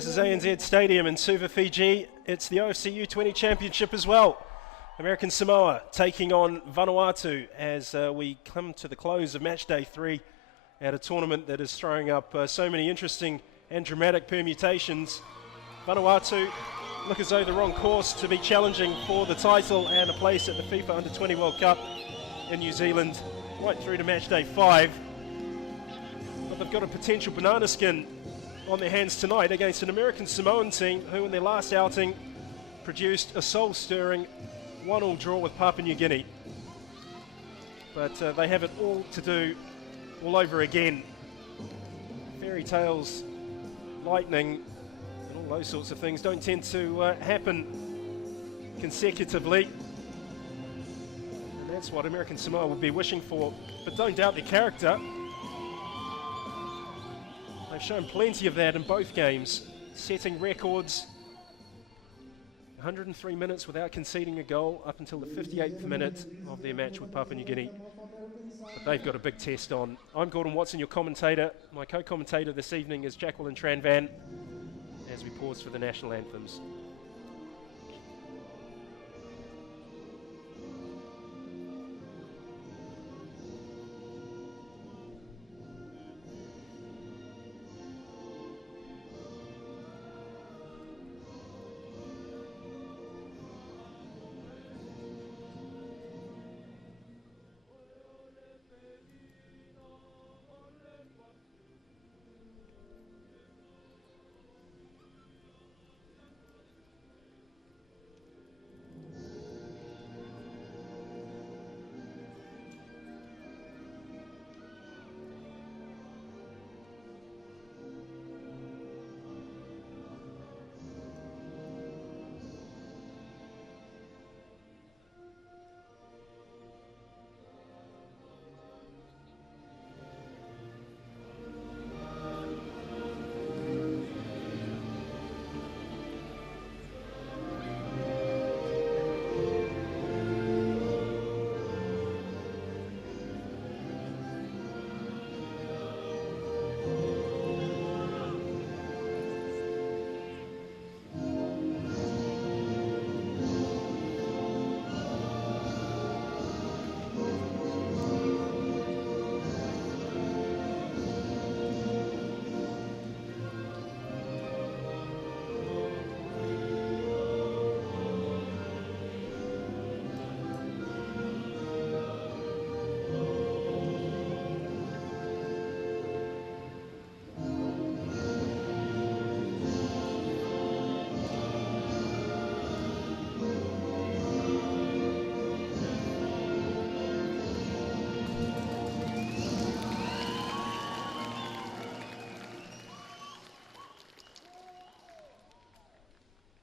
This is ANZ Stadium in Suva, Fiji. It's the OFC U-20 Championship as well. American Samoa taking on Vanuatu as we come to the close of match day 3 at a tournament that is throwing up so many interesting and dramatic permutations. Vanuatu look as though they're on course to be challenging for the title and a place at the FIFA Under-20 World Cup in New Zealand right through to match day 5. But they've got a potential banana skin on their hands tonight against an American Samoan team who in their last outing produced a soul-stirring 1-1 draw with Papua New Guinea. But they have it all to do all over again. Fairy tales, lightning, and all those sorts of things don't tend to happen consecutively. And that's what American Samoa would be wishing for. But don't doubt their character. They've shown plenty of that in both games, setting records. 103 minutes without conceding a goal up until the 58th minute of their match with Papua New Guinea. But they've got a big test on. I'm Gordon Watson, your commentator. My co-commentator this evening is Jacqueline Tranvan as we pause for the national anthems.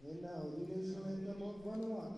And now, the national anthem of Vanuatu.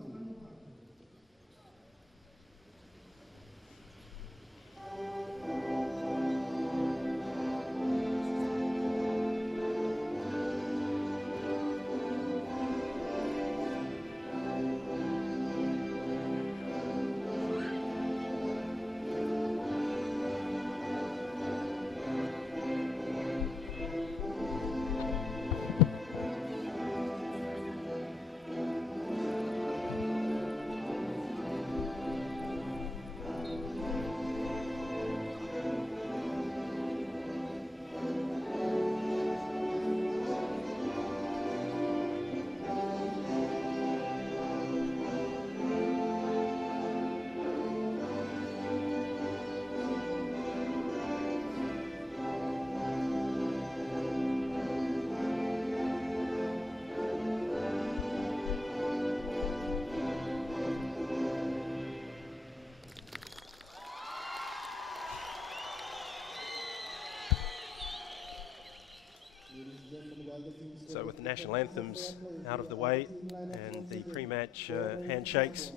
So with the national anthems out of the way and the pre-match handshakes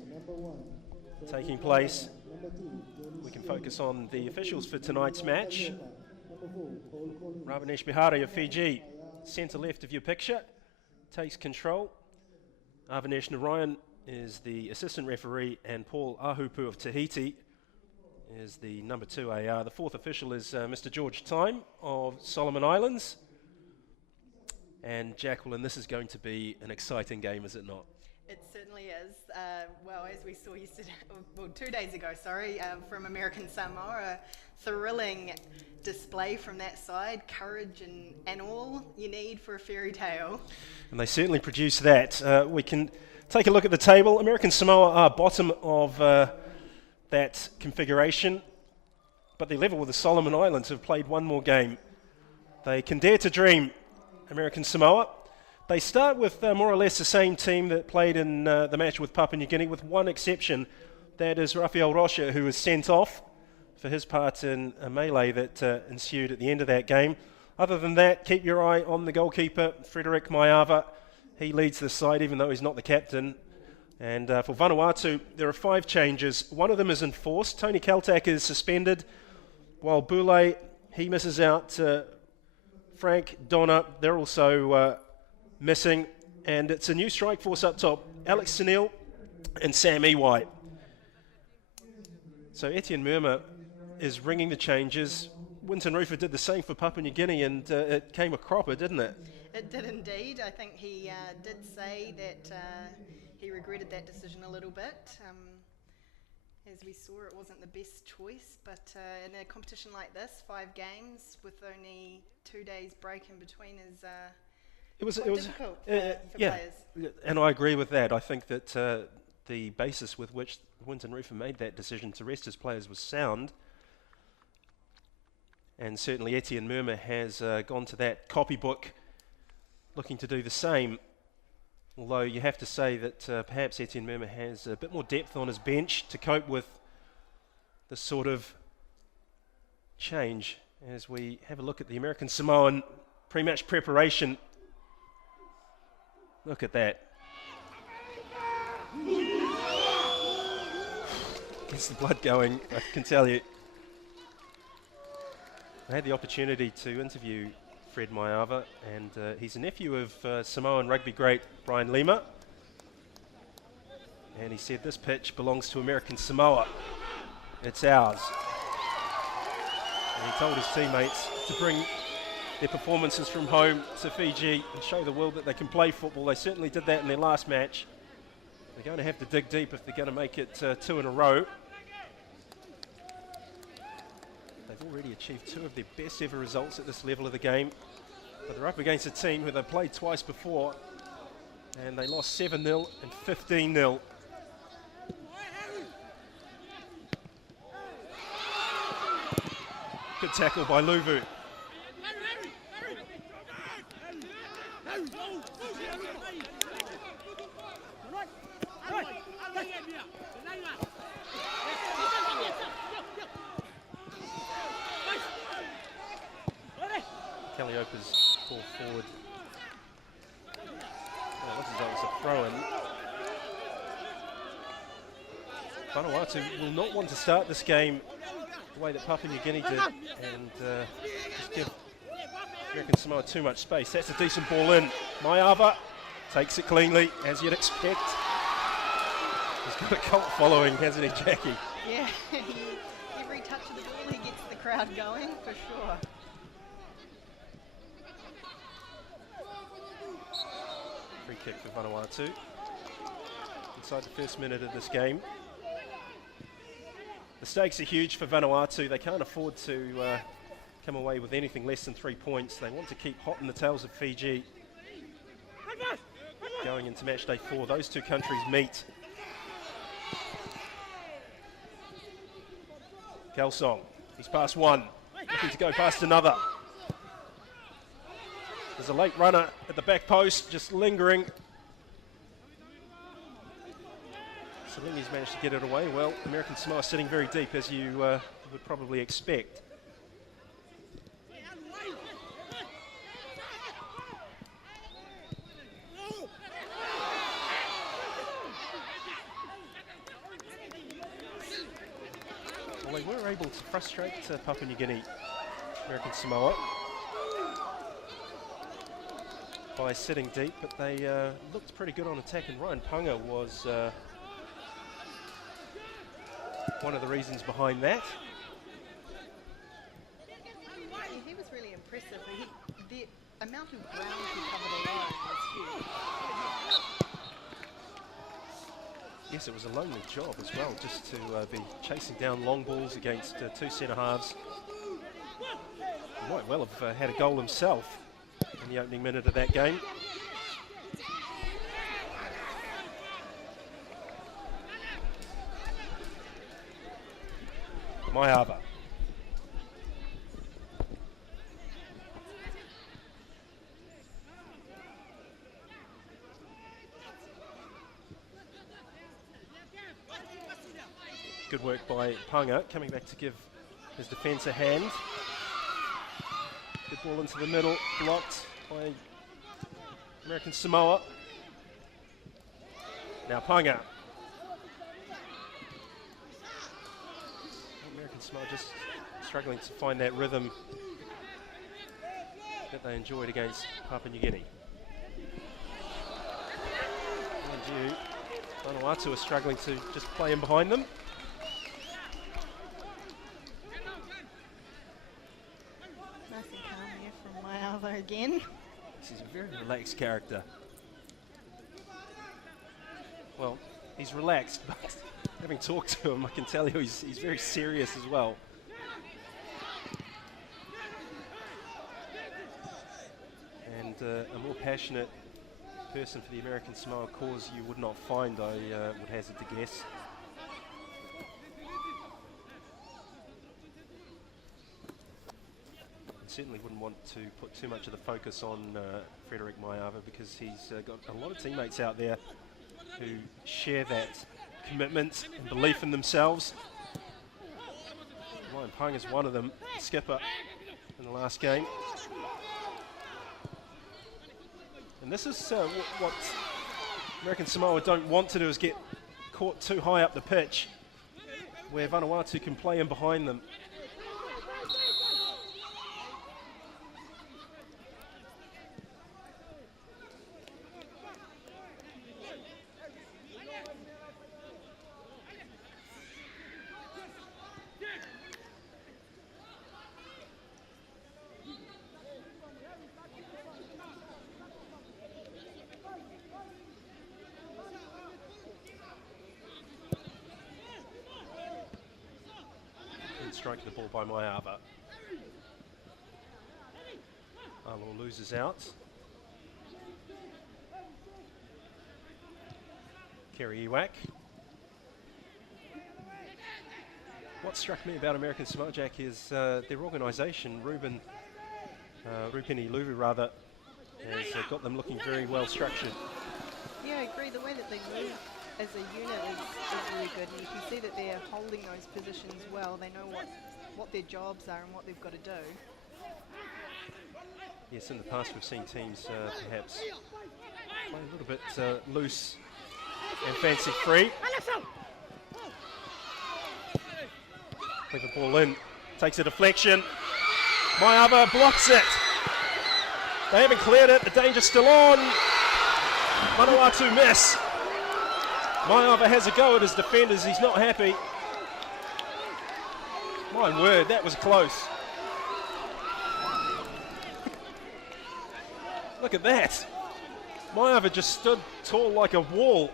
taking place, we can focus on the officials for tonight's match. Ravinesh Bihari of Fiji, centre left of your picture, takes control. Avanesh Narayan is the assistant referee, and Paul Ahupu of Tahiti is the number 2 AR. The fourth official is Mr. George Time of Solomon Islands. And Jacqueline, this is going to be an exciting game, is it not? It certainly is. Well, as we saw yesterday, well, 2 days ago, sorry, from American Samoa, a thrilling display from that side, courage and all you need for a fairy tale. And they certainly produce that. We can take a look at the table. American Samoa are bottom of that configuration, but they're level with the Solomon Islands, who have played one more game. They can dare to dream, American Samoa. They start with more or less the same team that played in the match with Papua New Guinea, with one exception. That is Rafael Rocha, who was sent off for his part in a melee that ensued at the end of that game. Other than that, keep your eye on the goalkeeper, Frederick Maiava. He leads the side, even though he's not the captain. And for Vanuatu, there are 5 changes. One of them is enforced. Tony Kaltak is suspended, while Boulay, he misses out. Frank, Donna, they're also missing. And it's a new strike force up top. Alex Sunil and Sam Ewai. So Etienne Murma is ringing the changes. Winton Rufer did the same for Papua New Guinea, and it came a cropper, didn't it? It did indeed. I think he did say that he regretted that decision a little bit. As we saw, it wasn't the best choice, but in a competition like this, 5 games with only 2 days break in between is quite difficult for players. And I agree with that. I think that the basis with which Winton Rufer made that decision to rest his players was sound. And certainly Etienne Murma has gone to that copybook looking to do the same. Although you have to say that perhaps Etienne Murma has a bit more depth on his bench to cope with this sort of change. As we have a look at the American Samoan pre-match preparation. Look at that. Gets the blood going, I can tell you. I had the opportunity to interview Fred Maiava, and he's a nephew of Samoan rugby great Brian Lima. And he said this pitch belongs to American Samoa. It's ours. And he told his teammates to bring their performances from home to Fiji and show the world that they can play football. They certainly did that in their last match. They're going to have to dig deep if they're going to make it 2 in a row. They've already achieved 2 of their best ever results at this level of the game. But they're up against a team who they've played twice before, and they lost 7-0 and 15-0. Good tackle by Luvu. Calliope's ball forward. Oh, looks as though it's a throw-in. Vanuatu will not want to start this game the way that Papua New Guinea did and just give American Samoa too much space. That's a decent ball in. Maiava takes it cleanly, as you'd expect. He's got a cult following, hasn't he, Jackie? Yeah, every touch of the ball he gets the crowd going, for sure. Free kick for Vanuatu. Inside the first minute of this game. The stakes are huge for Vanuatu. They can't afford to come away with anything less than 3 points. They want to keep hot in the tails of Fiji. Going into match day 4, those 2 countries meet. Kelsong, he's past one, looking to go past another. There's a late runner at the back post, just lingering. Salingi's managed to get it away. Well, American Samoa sitting very deep, as you would probably expect. Well, they were able to frustrate Papua New Guinea, American Samoa, by sitting deep, but they looked pretty good on attack, and Ryan Punga was one of the reasons behind that. He was really impressive. amount of ground he covered alone was huge. Yes, it was a lonely job as well, just to be chasing down long balls against two centre halves. He might well have had a goal himself in the opening minute of that game. Maiava. Good work by Panga, coming back to give his defence a hand. Good ball into the middle, blocked by American Samoa. Now Panga. American Samoa just struggling to find that rhythm that they enjoyed against Papua New Guinea. Mind you, Vanuatu are struggling to just play in behind them. Nice and calm here from Maiava again. This is a very relaxed character. Well, he's relaxed, but having talked to him, I can tell you he's very serious as well. And a more passionate person for the American Samoa cause you would not find, I would hazard to guess. Certainly wouldn't want to put too much of the focus on Frederick Maiava, because he's got a lot of teammates out there who share that commitment and belief in themselves. Ryan Pung is one of them, skipper in the last game. And this is what American Samoa don't want to do, is get caught too high up the pitch where Vanuatu can play in behind them. Striking the ball by Maiava. Alo loses out. Kerry Ewak. What struck me about American Samoa, Jack, is their organisation. Rupini Luvu rather, has got them looking very well structured. Yeah, I agree. The way that they move as a unit is really good, and you can see that they're holding those positions well. They know what their jobs are and what they've got to do. Yes, in the past we've seen teams perhaps play a little bit loose and fancy free. Clever ball in, takes a deflection. Maiava blocks it. They haven't cleared it, the danger's still on. Vanuatu miss. Maiava has a go at his defenders, he's not happy. My word, that was close. Look at that. Maiava just stood tall like a wall.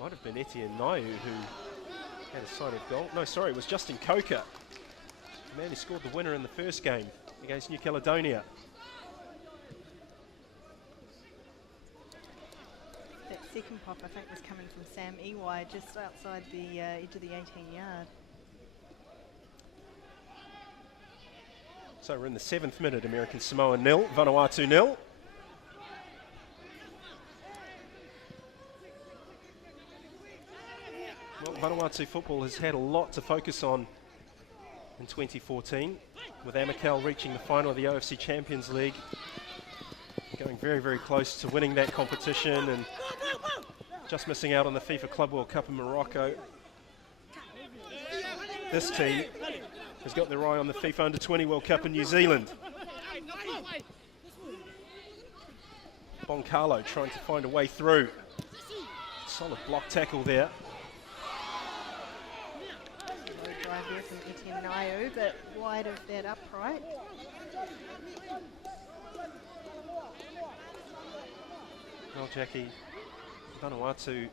Might have been Etienne Naiu who had a sign of goal. No, sorry, it was Justin Coker, the man who scored the winner in the first game against New Caledonia. That second pop, I think, was coming from Sam Ewai, just outside the edge of the 18-yard. So we're in the 7th minute, American Samoa 0, Vanuatu 0. Well, Vanuatu football has had a lot to focus on in 2014, with Amakel reaching the final of the OFC Champions League, going very, very close to winning that competition and just missing out on the FIFA Club World Cup in Morocco. This team has got their eye on the FIFA Under-20 World Cup in New Zealand. Boncalo trying to find a way through. Solid block tackle there. Low drive there from Etienne Naiu, but wide of that upright. Well, Jackie, Vanuatu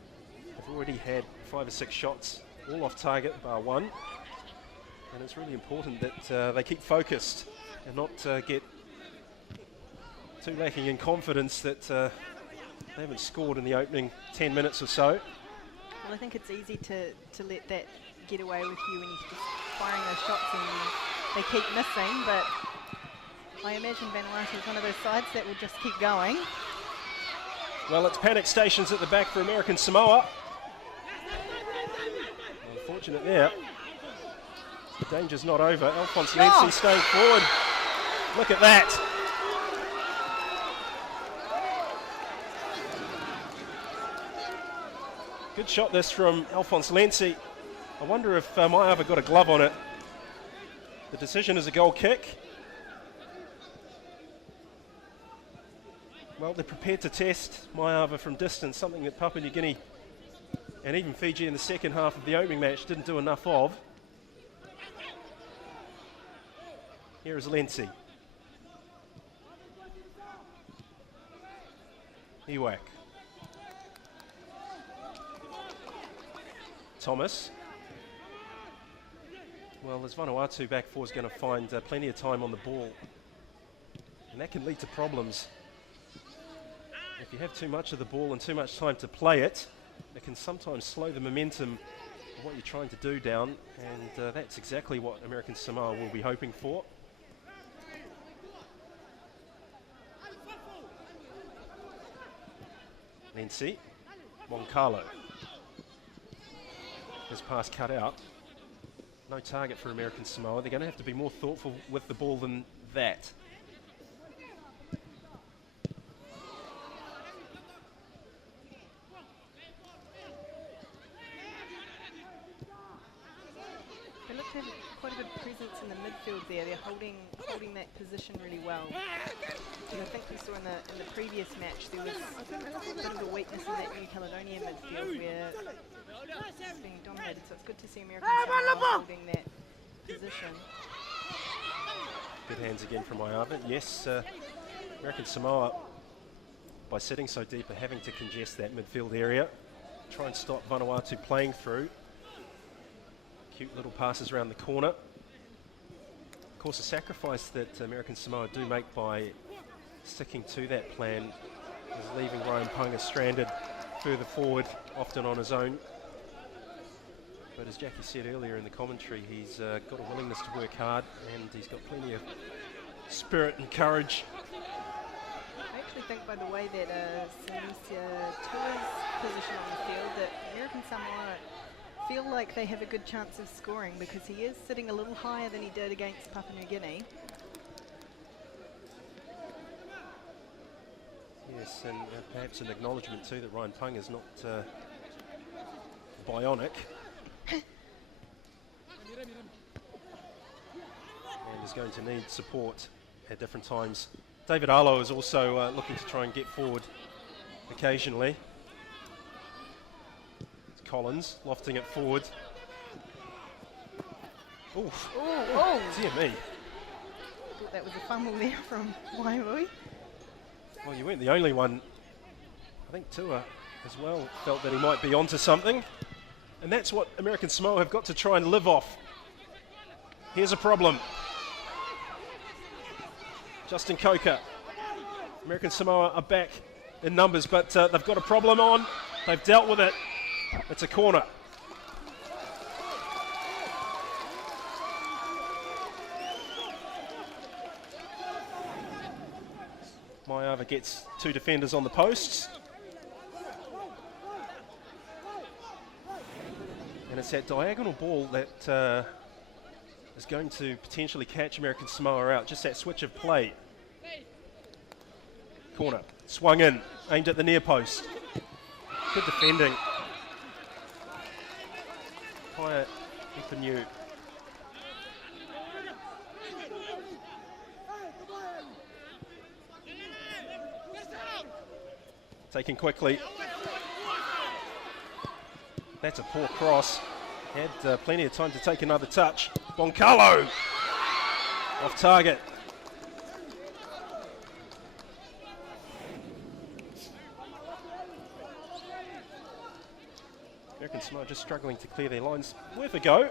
have already had 5 or 6 shots, all off target, bar one. And it's really important that they keep focused and not get too lacking in confidence that they haven't scored in the opening 10 minutes or so. Well, I think it's easy to let that get away with you when you're just firing those shots and they keep missing, but I imagine Vanuatu is one of those sides that will just keep going. Well, it's panic stations at the back for American Samoa. Unfortunate there. The danger's not over. Alphonse Lenzi staying forward. Look at that. Good shot this from Alphonse Lenzi. I wonder if Maiava got a glove on it. The decision is a goal kick. Well, they're prepared to test Maiava from distance, something that Papua New Guinea and even Fiji in the second half of the opening match didn't do enough of. Here is Lenzi. Iwak. Thomas. Well, this Vanuatu back four is going to find plenty of time on the ball. And that can lead to problems. If you have too much of the ball and too much time to play it, it can sometimes slow the momentum of what you're trying to do down, and that's exactly what American Samoa will be hoping for. Lenzi, Moncalo. His pass cut out. No target for American Samoa. They're going to have to be more thoughtful with the ball than that. They look to have quite a good presence in the midfield there. They're holding that position really well. And I think we saw in the previous match there was a bit of a weakness in that New Caledonia midfield where it's being dominated. So it's good to see American Samoa holding that position. Good hands again from Maiava. Yes, American Samoa, by sitting so deep, are having to congest that midfield area. Try and stop Vanuatu playing through. Cute little passes around the corner. Of course, a sacrifice that American Samoa do make by sticking to that plan is leaving Ryan Punga stranded further forward, often on his own. But as Jackie said earlier in the commentary, he's got a willingness to work hard, and he's got plenty of spirit and courage. I actually think by the way that Sinisia Tua's position on the field, that American Samoa feel like they have a good chance of scoring because he is sitting a little higher than he did against Papua New Guinea. Yes, and perhaps an acknowledgement too that Ryan Punga is not bionic. And is going to need support at different times. David Arlo is also looking to try and get forward occasionally. It's Collins lofting it forward. Oof. Oh! Dear me. I thought that was a fumble there from Wairui. Well, you weren't the only one. I think Tua as well felt that he might be onto something. And that's what American Samoa have got to try and live off. Here's a problem. Justin Coker. American Samoa are back in numbers, but they've got a problem on. They've dealt with it. It's a corner. Maiava gets two defenders on the posts. And it's that diagonal ball that is going to potentially catch American Samoa out. Just that switch of play. Corner. Swung in. Aimed at the near post. Good defending. Higher Ipanu. taken quickly. That's a poor cross. Had plenty of time to take another touch. Boncalo off target. American Samoa just struggling to clear their lines. Worth a go.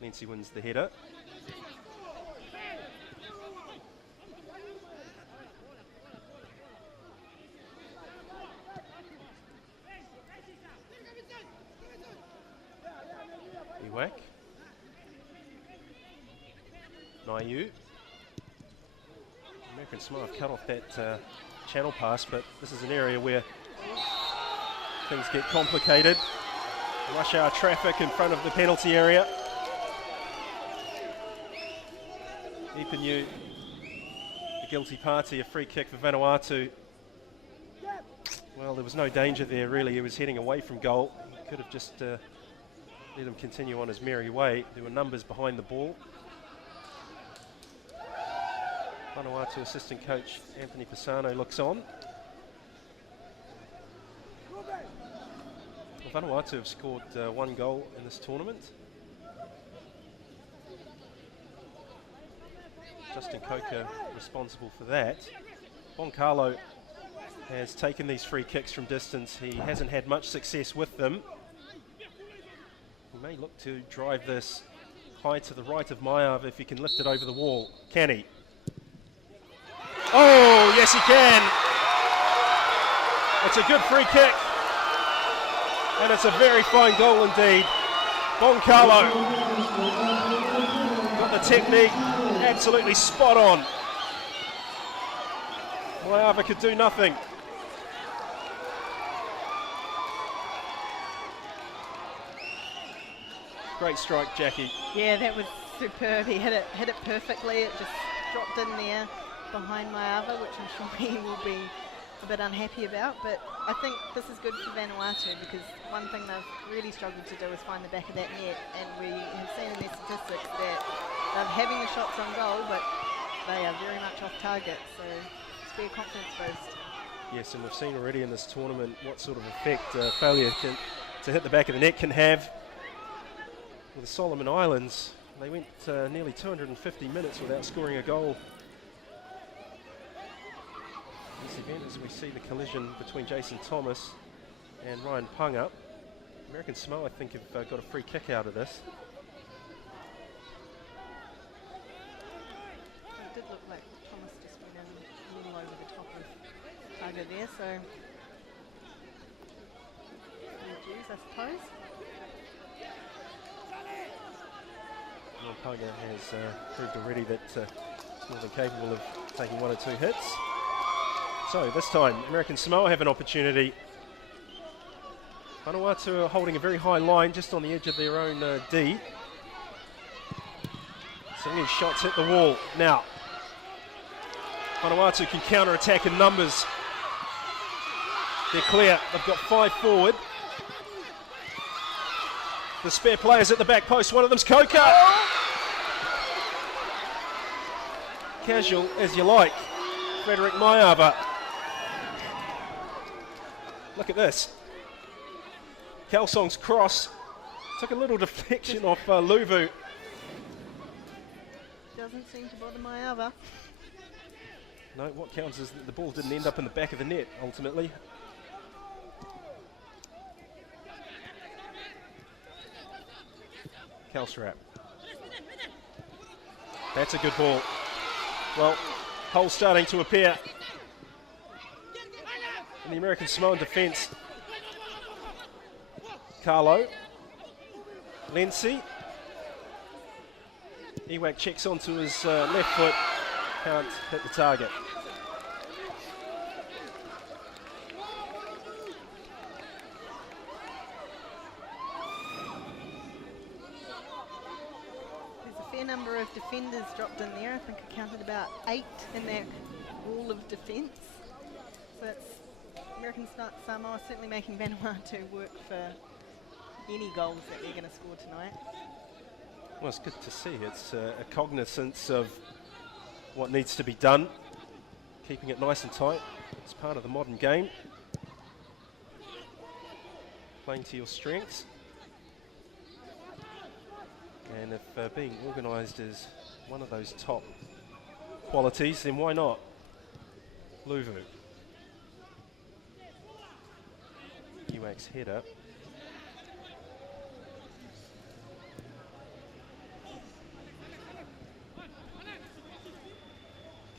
Nancy wins the header. Ewak. Naiu. American Samoa have cut off that channel pass, but this is an area where things get complicated. Rush hour traffic in front of the penalty area. Ipinu, the guilty party, a free kick for Vanuatu. Well, there was no danger there really. He was heading away from goal. He could have just let him continue on his merry way. There were numbers behind the ball. Vanuatu assistant coach Anthony Pisano looks on. Well, Vanuatu have scored 1 goal in this tournament. Justin Coker responsible for that. Boncalo has taken these free kicks from distance. He hasn't had much success with them. He may look to drive this high to the right of Maiava if he can lift it over the wall. Can he? Oh, yes he can. It's a good free kick. And it's a very fine goal indeed. Boncalo got the technique absolutely spot on. Maiava could do nothing. Great strike, Jackie. Yeah, that was superb. He hit it perfectly. It just dropped in there behind Maiava, which I'm sure he will be a bit unhappy about. But I think this is good for Vanuatu because one thing they've really struggled to do is find the back of that net, and we have seen in their statistics that they're having the shots on goal, but they are very much off target. So it's be a confidence boost. Yes, and we've seen already in this tournament what sort of effect failure to hit the back of the net can have. With the Solomon Islands, they went nearly 250 minutes without scoring a goal. This event, as we see the collision between Jason Thomas and Ryan Punga. American Samoa, I think, have got a free kick out of this. It did look like Thomas just went in a little over the top of target there, so reduce, I suppose. Punga has proved already that he's more than capable of taking 1 or 2 hits. So this time, American Samoa have an opportunity. Vanuatu are holding a very high line just on the edge of their own D. So these shots hit the wall. Now, Vanuatu can counter-attack in numbers. They're clear. They've got 5 forward. The spare players at the back post. One of them's Coker. Casual as you like. Frederick Maiava. Look at this. Kalsong's cross took a little deflection off Luvu. Doesn't seem to bother Maiava. No, what counts is that the ball didn't end up in the back of the net ultimately. Kalsrap. That's a good ball. Well, holes starting to appear in the American Samoan defence. Carlo. Lency. Ewak checks onto his left foot. Can't hit the target. Number of defenders dropped in there. I think I counted about 8 in that wall of defence. So it's American Samoa certainly making Vanuatu work for any goals that they're going to score tonight. Well, it's good to see. It's a cognizance of what needs to be done, keeping it nice and tight. It's part of the modern game. Playing to your strengths. And if being organised is one of those top qualities, then why not? Luvu. UX header.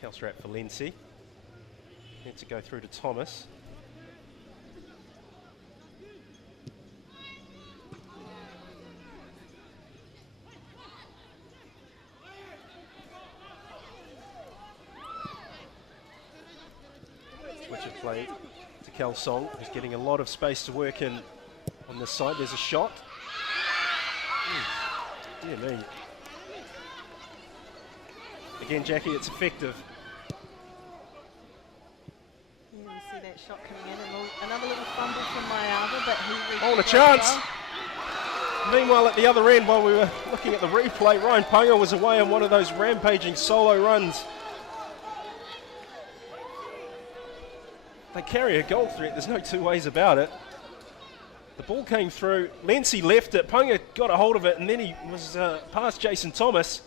Kelstrat for Lenzi. Need to go through to Thomas. Switch of play to Kelsong, who's getting a lot of space to work in on this side. There's a shot. Dear me. Again, Jackie, it's effective. Yeah, we see that shot coming in, and another little fumble from Mayava, but he Oh, and a chance! Meanwhile, at the other end, while we were looking at the replay, Ryan Punga was away on one of those rampaging solo runs. They carry a goal threat, there's no two ways about it. The ball came through, Lenzi left it, Punga got a hold of it, and then he was past Jason Thomas.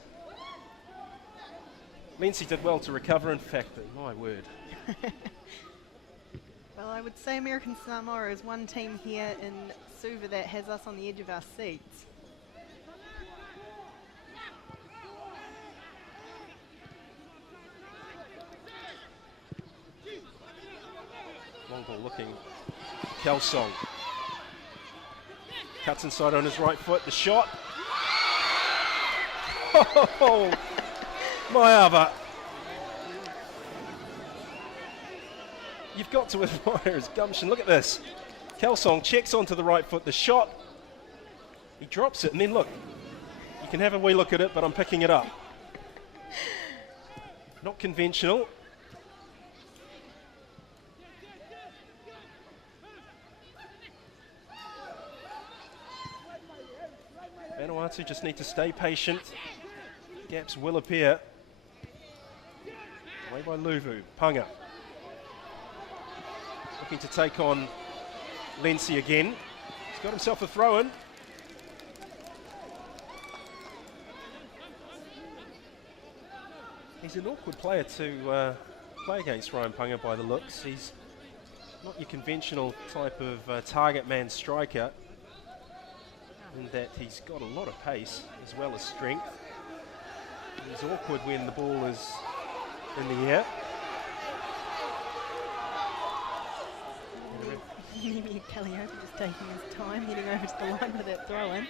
Lenzi did well to recover, in fact, but my word. Well, I would say American Samoa is one team here in Suva that has us on the edge of our seats. Long ball looking, Kelsong. Cuts inside on his right foot, the shot. Oh, Mayava. You've got to admire his gumption. Look at this. Kelsong checks onto the right foot, the shot. He drops it, and then look. You can have a wee look at it, but I'm picking it up. Not conventional. Vanuatu just need to stay patient. Gaps will appear. Away by Luvu. Punga. Looking to take on Lenzi again. He's got himself a throw-in. He's an awkward player to play against, Ryan Punga, by the looks. He's not your conventional type of target man striker, in that he's got a lot of pace as well as strength. He's awkward when the ball is in the air. Maybe Calliope just taking his time, heading over to the line for that throw-in.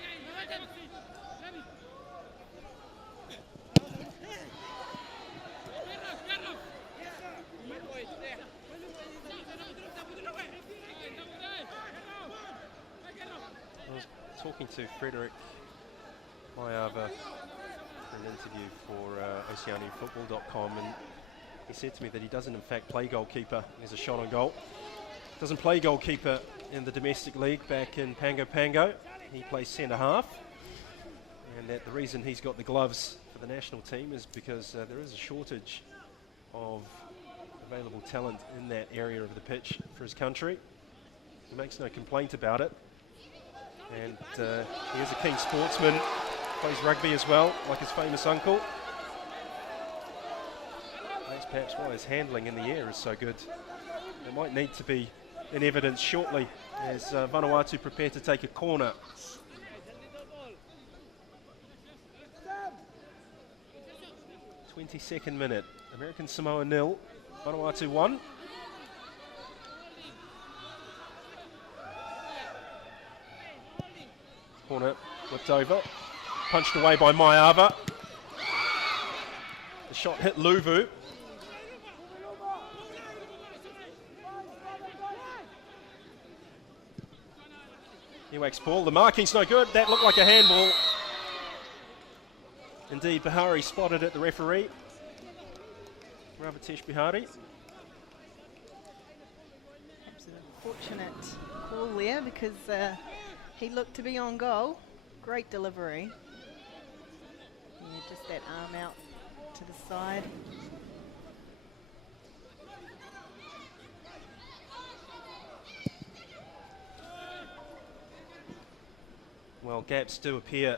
I was talking to Frederick Mayava for an interview for OceaniaFootball.com, and he said to me that he doesn't in fact play goalkeeper. There's a shot on goal. Doesn't play goalkeeper in the domestic league back in Pango Pango. He plays centre half, and that the reason he's got the gloves for the national team is because there is a shortage of available talent in that area of the pitch for his country. He makes no complaint about it, and he is a keen sportsman, plays rugby as well, like his famous uncle. That's perhaps why his handling in the air is so good. It might need to be in evidence shortly as Vanuatu prepare to take a corner. – 22nd minute. American Samoa 0, Vanuatu 1. Corner flipped over, punched away by Mayava. The shot hit Luvu. UX ball, the marking's no good. That looked like a handball. Indeed, Bihari spotted it, the referee. Ravitesh Bihari. Perhaps an unfortunate call there, because He looked to be on goal. Great delivery. Yeah, just that arm out to the side. Well, gaps do appear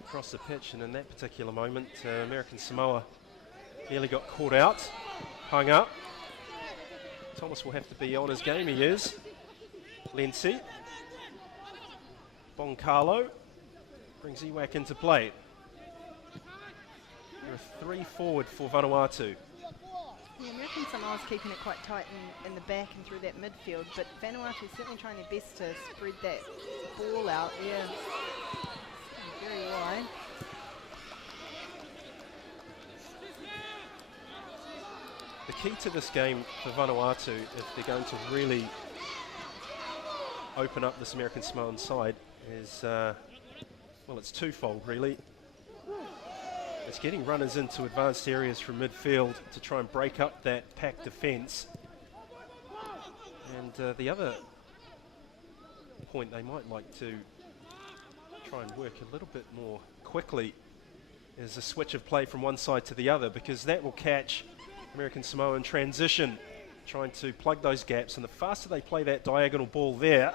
across the pitch, and in that particular moment, American Samoa nearly got caught out, hung up. Thomas will have to be on his game, he is. Lenzi. Boncalo brings Iwak into play. There are 3 forward for Vanuatu. Yeah, American Samoa's keeping it quite tight in the back and through that midfield, but Vanuatu's certainly trying their best to spread that ball out. Yeah, very wide. The key to this game for Vanuatu, if they're going to really open up this American Samoan side, is, well, it's twofold really. It's getting runners into advanced areas from midfield to try and break up that packed defence. And the other point they might like to try and work a little bit more quickly is a switch of play from one side to the other, because that will catch American Samoa in transition, trying to plug those gaps, and the faster they play that diagonal ball there,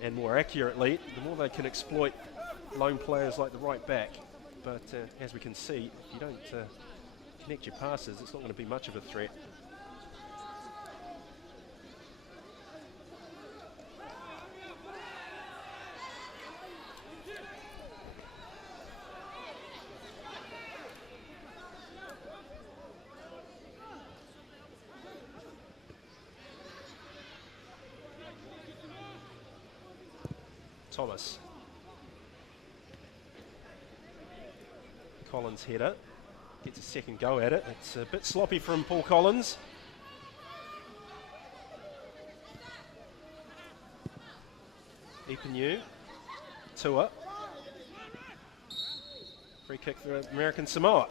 and more accurately, the more they can exploit lone players like the right back. But as we can see, if you don't connect your passes, it's not going to be much of a threat. Thomas. Collins header. Gets a second go at it. It's a bit sloppy from Paul Collins. Ipanu. Tua. Free kick for American Samoa.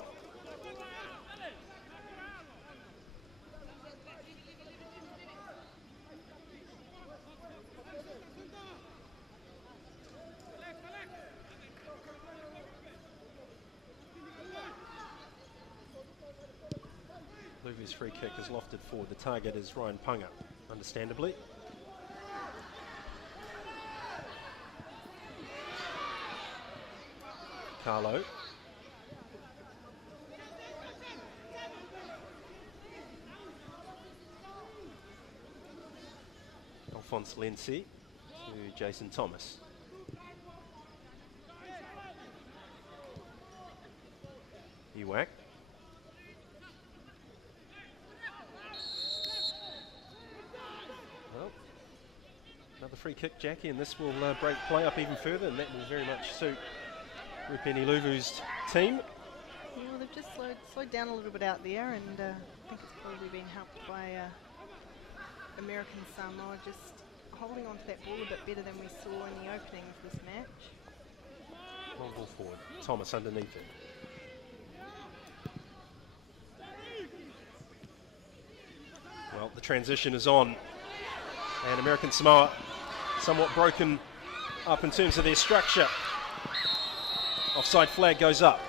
Luvu's free kick is lofted forward. The target is Ryan Punga, understandably. Carlo. Alphonse Lenzi to Jason Thomas. Iwak. Well, another free kick, Jackie, and this will break play up even further, and that will very much suit Rupeni Luvu's team. Yeah, well, they've just slowed down a little bit out there, and I think it's probably been helped by American Samoa just holding on to that ball a bit better than we saw in the opening of this match. Long ball forward. Thomas underneath it. Well, the transition is on, and American Samoa somewhat broken up in terms of their structure. Offside flag goes up.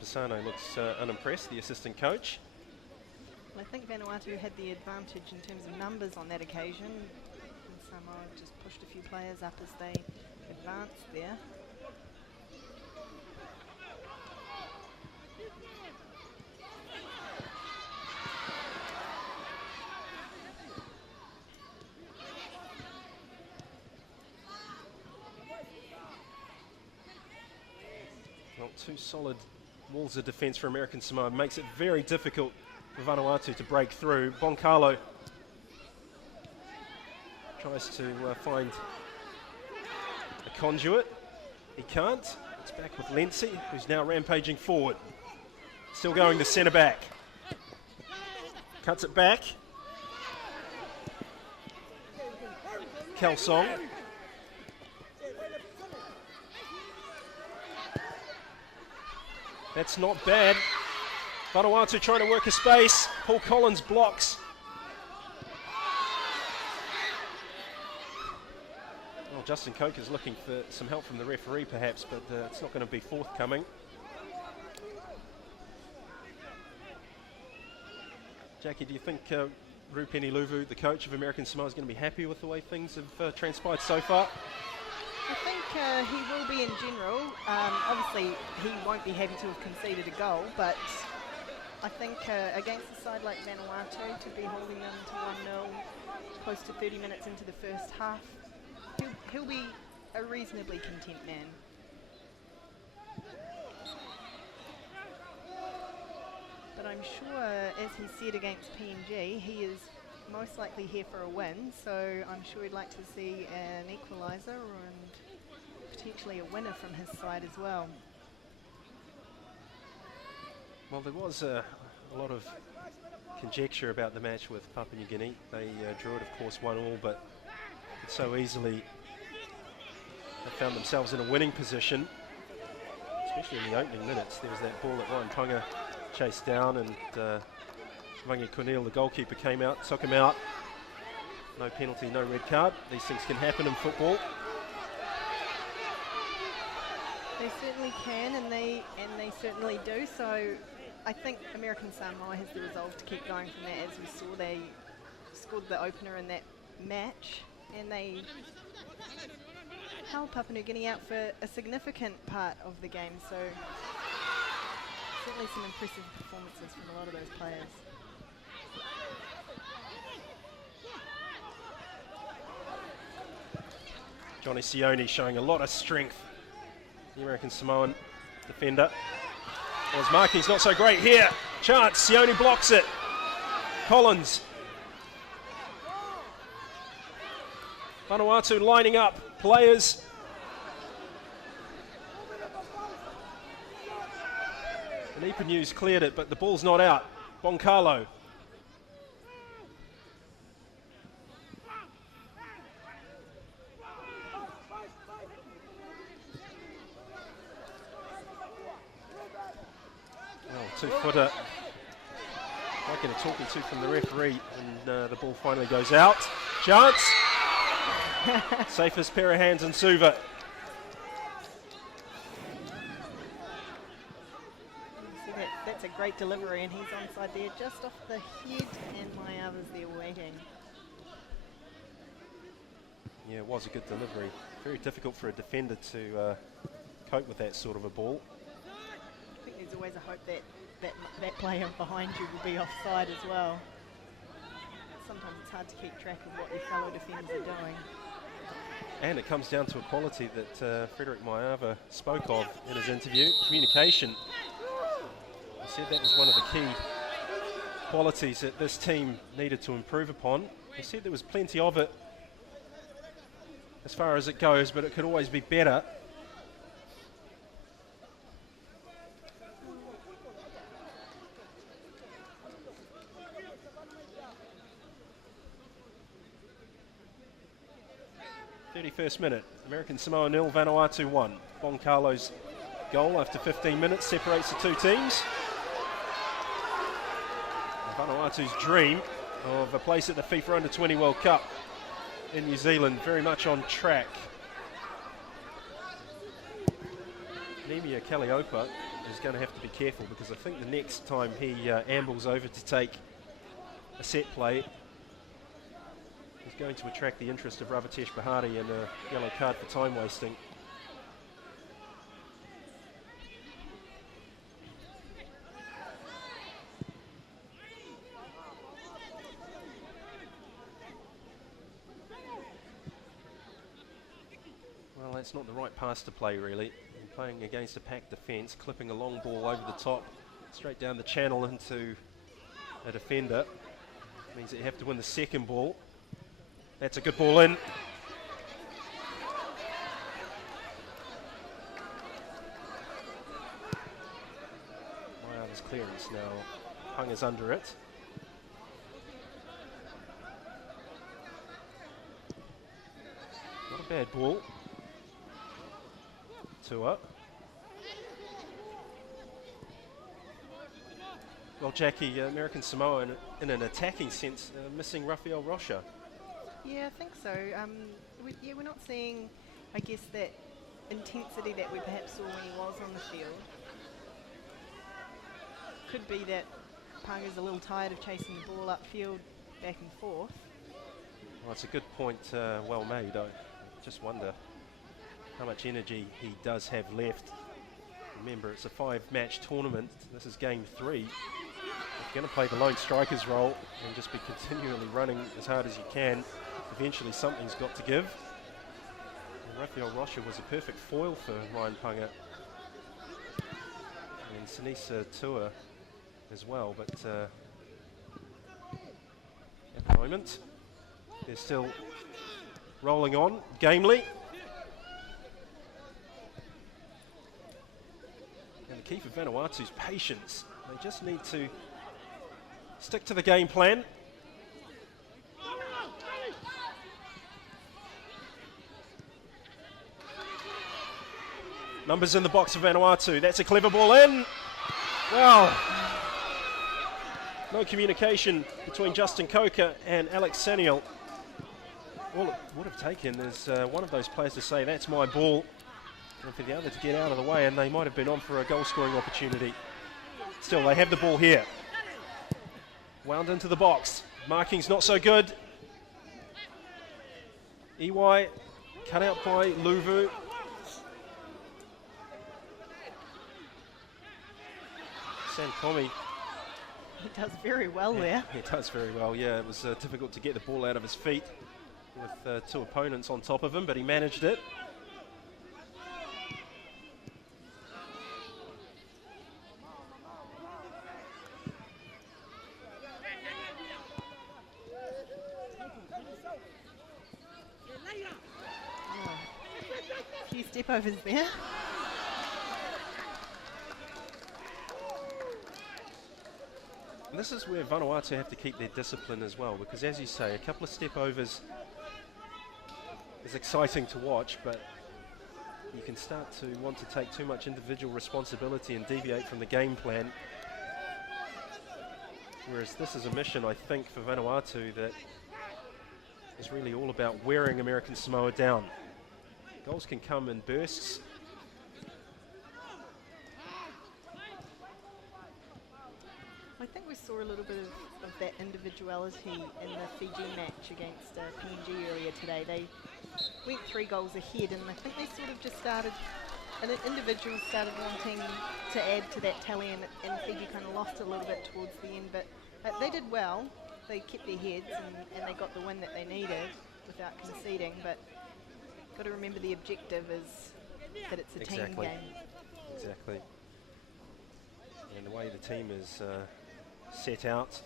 Pisano looks unimpressed, the assistant coach. Well, I think Vanuatu had the advantage in terms of numbers on that occasion, and Samoa just pushed a few players up as they advanced there. Well, two solid walls of defence for American Samoa. Makes it very difficult for Vanuatu to break through. Boncalo tries to find a conduit. He can't. It's back with Lenzi, who's now rampaging forward. Still going to centre back. Cuts it back. Kelsong. That's not bad. Vanuatu trying to work a space. Paul Collins blocks. Well, Justin Coke is looking for some help from the referee perhaps, but it's not going to be forthcoming. Jackie, do you think Rupeni Luvu, the coach of American Samoa, is going to be happy with the way things have transpired so far? I think he will be in general. Obviously, he won't be happy to have conceded a goal, but I think against a side like Vanuatu, to be holding them to 1-0 close to 30 minutes into the first half, he'll be a reasonably content man. But I'm sure, as he said against PNG, he is most likely here for a win, so I'm sure he'd like to see an equaliser and potentially a winner from his side as well. Well, there was a lot of conjecture about the match with Papua New Guinea. They drew it, of course, 1-1, but so easily they found themselves in a winning position, especially in the opening minutes. There was that ball that Ryan Tonga chased down, and Vangi Cornel, the goalkeeper, came out, took him out. No penalty, no red card. These things can happen in football. They certainly can, and they certainly do. So I think American Samoa has the resolve to keep going from that. As we saw, they scored the opener in that match, and they held Papua New Guinea out for a significant part of the game. So certainly some impressive performances from a lot of those players. Johnny Sione showing a lot of strength. The American Samoan defender. Well, his marking's not so great here. Chance, Sione blocks it. Collins. Vanuatu lining up players. And Ipanews cleared it, but the ball's not out. Boncalo. Two-footer. Might get a talking to from the referee, and the ball finally goes out. Chance. Safest pair of hands in Suva. That's a great delivery, and he's onside there just off the head, and Maiava's there waiting. Yeah, it was a good delivery. Very difficult for a defender to cope with that sort of a ball. I think there's always a hope that that player behind you will be offside as well. Sometimes it's hard to keep track of what your fellow defenders are doing. And it comes down to a quality that Frederick Maiava spoke of in his interview, communication. He said that was one of the key qualities that this team needed to improve upon. He said there was plenty of it as far as it goes, but it could always be better. First minute, American Samoa 0, Vanuatu 1. Boncalo's goal after 15 minutes separates the two teams. And Vanuatu's dream of a place at the FIFA Under-20 World Cup in New Zealand very much on track. Nemia Kaliopa is going to have to be careful, because I think the next time he ambles over to take a set play, he's going to attract the interest of Ravitesh Bahari and a yellow card for time wasting. Well, that's not the right pass to play, really. And playing against a packed defence, clipping a long ball over the top, straight down the channel into a defender, means that you have to win the second ball. That's a good ball in. Maiava's clearance now. Hung is under it. Not a bad ball. Tua. Well, Jackie, American Samoa in an attacking sense, missing Rafael Rocha. Yeah, I think so. We're not seeing, I guess, that intensity that we perhaps saw when he was on the field. Could be that Panga's a little tired of chasing the ball upfield back and forth. Well, it's a good point, well made. I just wonder how much energy he does have left. Remember, it's a 5-match tournament. This is game 3. If you're going to play the lone striker's role and just be continually running as hard as you can, eventually something's got to give. And Rafael Rocha was a perfect foil for Ryan Panga. And Sinisa Tua as well, but at the moment, they're still rolling on gamely. And the key for Vanuatu's patience. They just need to stick to the game plan. Numbers in the box for Vanuatu. That's a clever ball in. Wow. No communication between Justin Coker and Alex Saniel. All it would have taken is one of those players to say, that's my ball, and for the other to get out of the way, and they might have been on for a goal-scoring opportunity. Still, they have the ball here. Wound into the box. Marking's not so good. EY cut out by Luvu. Sankomi. He does very well there. He does very well, yeah. It was difficult to get the ball out of his feet with 2 opponents on top of him, but he managed it. A few step overs there. And this is where Vanuatu have to keep their discipline as well, because as you say, a couple of step overs is exciting to watch, but you can start to want to take too much individual responsibility and deviate from the game plan. Whereas this is a mission, I think, for Vanuatu that is really all about wearing American Samoa down. Goals can come in bursts. I think we saw a little bit of that individuality in the Fiji match against PNG earlier today. They went 3 goals ahead, and I think they sort of just started, and the individuals started wanting to add to that tally, and Fiji kind of lost a little bit towards the end, but they did well. They kept their heads, and they got the win that they needed without conceding, but got to remember the objective is that it's a team game. Exactly. And the way the team is set out,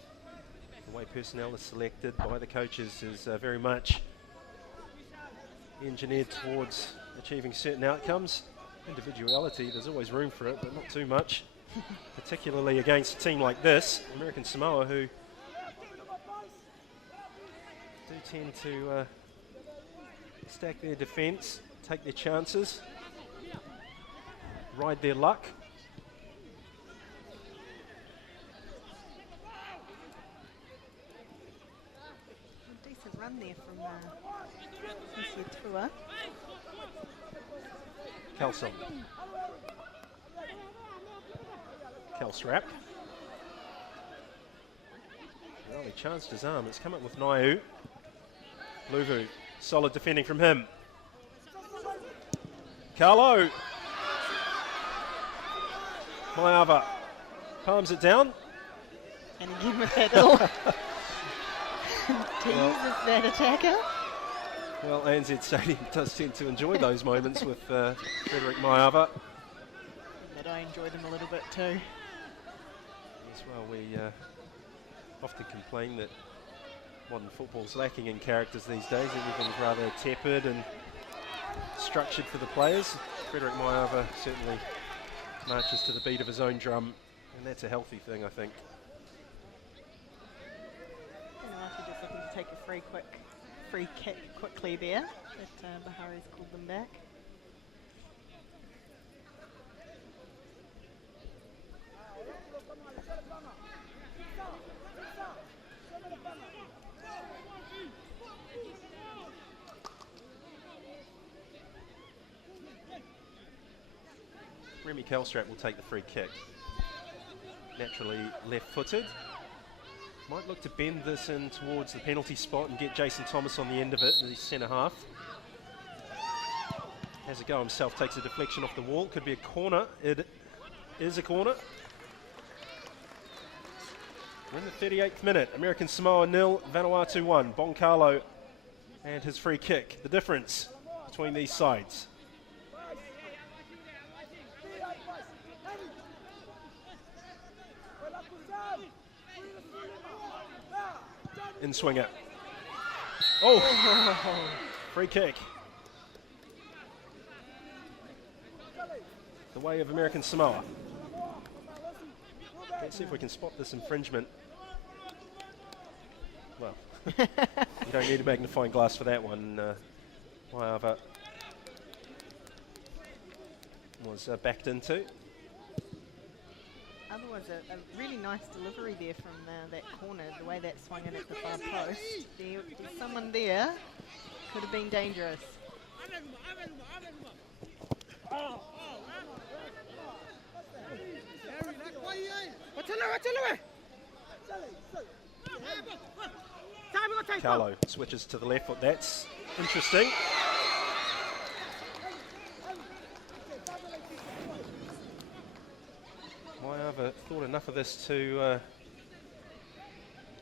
the way personnel is selected by the coaches is very much engineered towards achieving certain outcomes. Individuality, there's always room for it, but not too much, particularly against a team like this, American Samoa, who do tend to stack their defence, take their chances, ride their luck. Decent run there from Tua. Kelson. Kelsrap. Well, he chanced his arm. It's come up with Naiu. Luvu. Solid defending from him. Carlo. Maiava palms it down. And again with that little tease of that attacker. Well, ANZ Stadium does tend to enjoy those moments with Frederick Maiava. But I enjoy them a little bit too. As well, we often complain that modern football's lacking in characters these days. Everything's rather tepid and structured for the players. Frederick Maiava certainly marches to the beat of his own drum, and that's a healthy thing, I think. Vanuatu just looking to take a free kick quickly there, but Bahari's called them back. Remy Calstrap will take the free kick. Naturally left-footed. Might look to bend this in towards the penalty spot and get Jason Thomas on the end of it, the centre half. Has a go himself, takes a deflection off the wall. Could be a corner. It is a corner. We're in the 38th minute. American Samoa 0, Vanuatu 1. Boncalo and his free kick. The difference between these sides. In swinger. Oh! Free kick. The way of American Samoa. Let's see if we can spot this infringement. Well, you don't need a magnifying glass for that one. Waiava was backed into. Otherwise, a really nice delivery there from that corner, the way that swung in at the far post. There's someone there. Could have been dangerous. Carlo switches to the left foot. That's interesting. Waiava thought enough of this to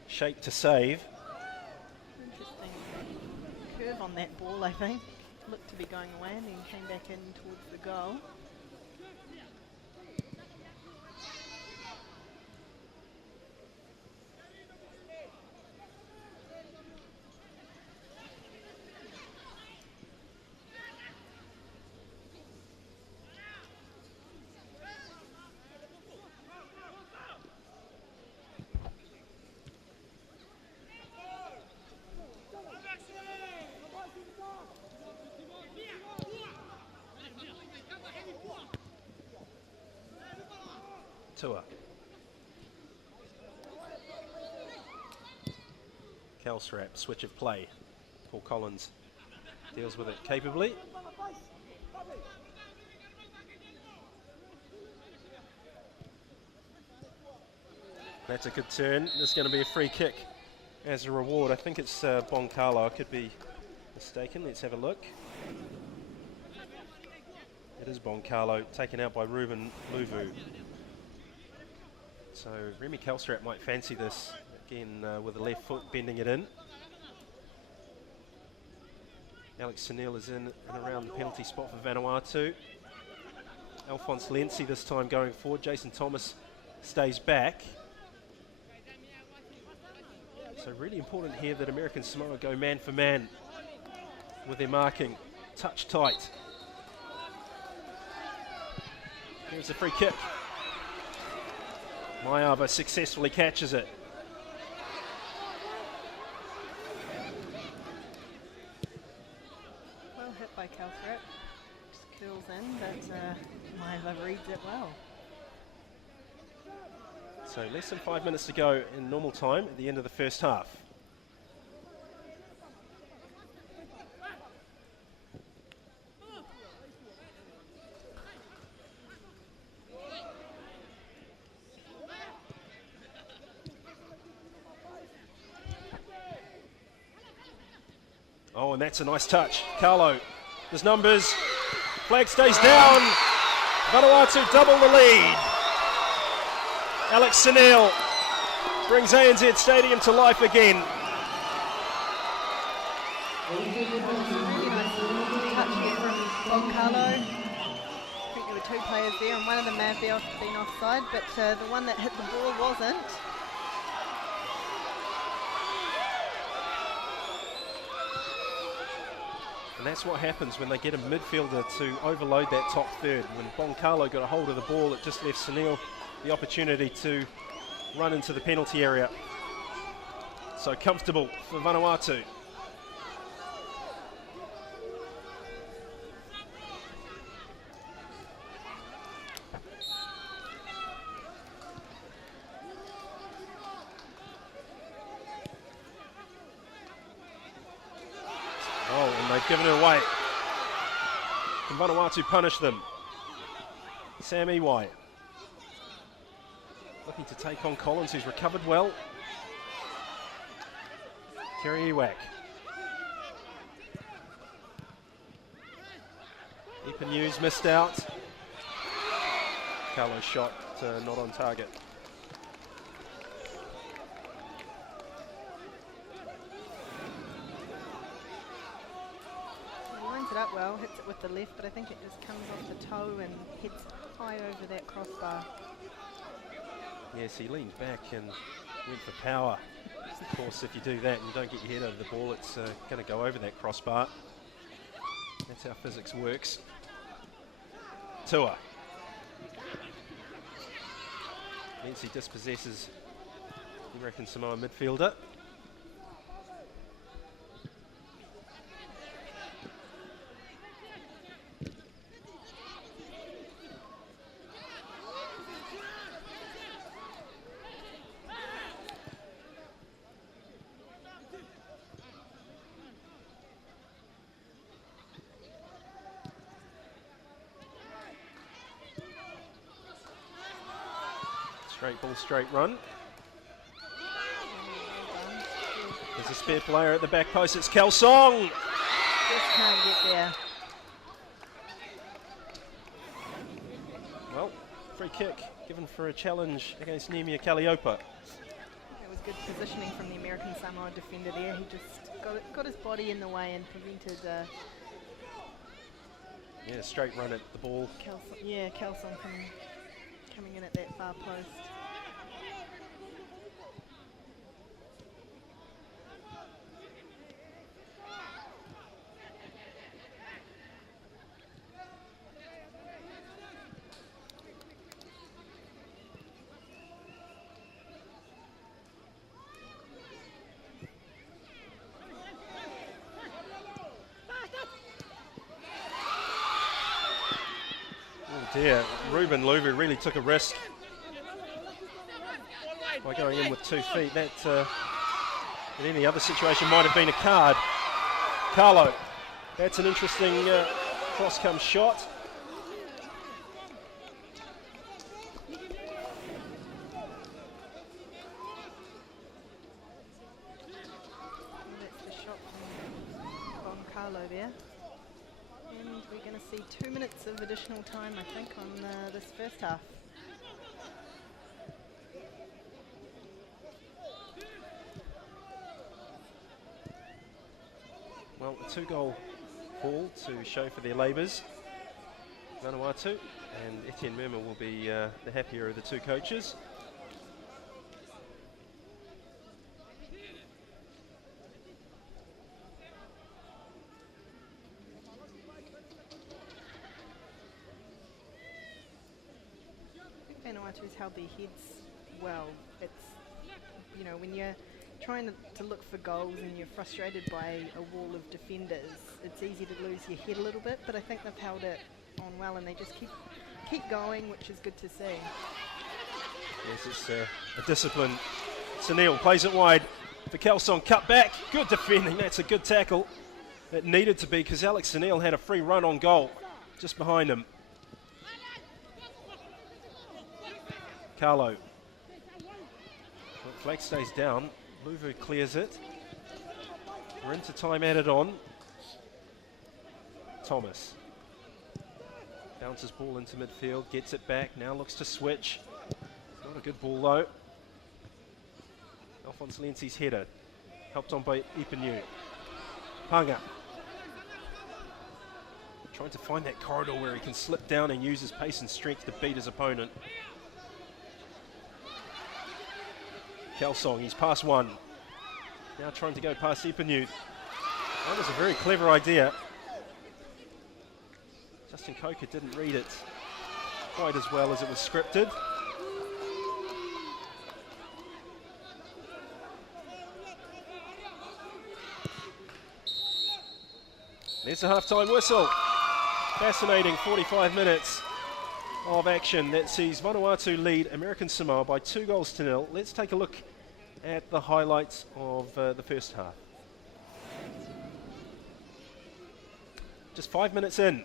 shake to save. Interesting curve on that ball, I think. Looked to be going away and then came back in towards the goal. Tua. Calstrap, switch of play. Paul Collins deals with it capably. That's a good turn. There's going to be a free kick as a reward. I think it's Boncalo. I could be mistaken. Let's have a look. It is Boncalo, taken out by Ruben Luvu. So Remy Calstrap might fancy this again with the left foot, bending it in. Alex Sunil is in and around the penalty spot for Vanuatu. Alphonse Lenzi this time going forward. Jason Thomas stays back. So really important here that American Samoa go man for man with their marking. Touch tight. Here's a free kick. Waiava successfully catches it. Well hit by Calstrap. Just curls in, but Waiava reads it well. So less than 5 minutes to go in normal time at the end of the first half. Oh, and that's a nice touch. Carlo, his numbers. Flag stays down. Vanuatu double the lead. Alex Sunil brings ANZ Stadium to life again. Really nice touch here from Boncalo. I think there were two players there, and one of them may have been offside, but the one that hit the ball wasn't. And that's what happens when they get a midfielder to overload that top third. When Boncalo got a hold of the ball, it just left Sunil the opportunity to run into the penalty area. So comfortable for Vanuatu. Oh, and they've given it away. Can Vanuatu punish them? Sam Ewai looking to take on Collins, who's recovered well. Kerry Ewak. Ipanu's missed out. Carlo's shot not on target. He lines it up well, hits it with the left, but I think it just comes off the toe and hits high over that crossbar. Yes, he leaned back and went for power. Of course, if you do that and you don't get your head over the ball, it's going to go over that crossbar. That's how physics works. Tua. Nancy dispossesses the American Samoa midfielder. Straight ball, straight run. There's a spare player at the back post. It's Kelsong. Just can't get there. Well, free kick given for a challenge against Nemia Kalliopa. It was good positioning from the American Samoa defender there. He just got his body in the way and prevented Yeah, straight run at the ball. Kelsong from coming in at that far post. Dear, Ruben Luvu really took a risk by going in with 2 feet. That, in any other situation, might have been a card. Carlo, that's an interesting cross-come shot. That's the shot from Carlo there. And we're going to see 2 minutes of additional time, I think, on this first half. Well, a 2-goal haul to show for their labours. Vanuatu and Etienne Merma will be the happier of the 2 coaches. Vanuatu's held their heads well. It's, you know, when you're trying to look for goals and you're frustrated by a wall of defenders, it's easy to lose your head a little bit, but I think they've held it on well and they just keep going, which is good to see. Yes, it's a discipline. Sunil plays it wide for Kelsong, cut back, good defending, that's a good tackle. It needed to be because Alex Sunil had a free run on goal just behind him. Carlo. Well, flag stays down. Luvu clears it. We're into time added on. Thomas. Bounces ball into midfield, gets it back, now looks to switch. Not a good ball though. Alphonse Lenzi's header. Helped on by Ipanu. Panga. Trying to find that corridor where he can slip down and use his pace and strength to beat his opponent. Kelsong, he's past one. Now trying to go past Ipanu. That was a very clever idea. Justin Coker didn't read it quite as well as it was scripted. There's a half-time whistle. Fascinating 45 minutes of action that sees Vanuatu lead American Samoa by 2-0. Let's take a look at the highlights of the first half. Just 5 minutes in.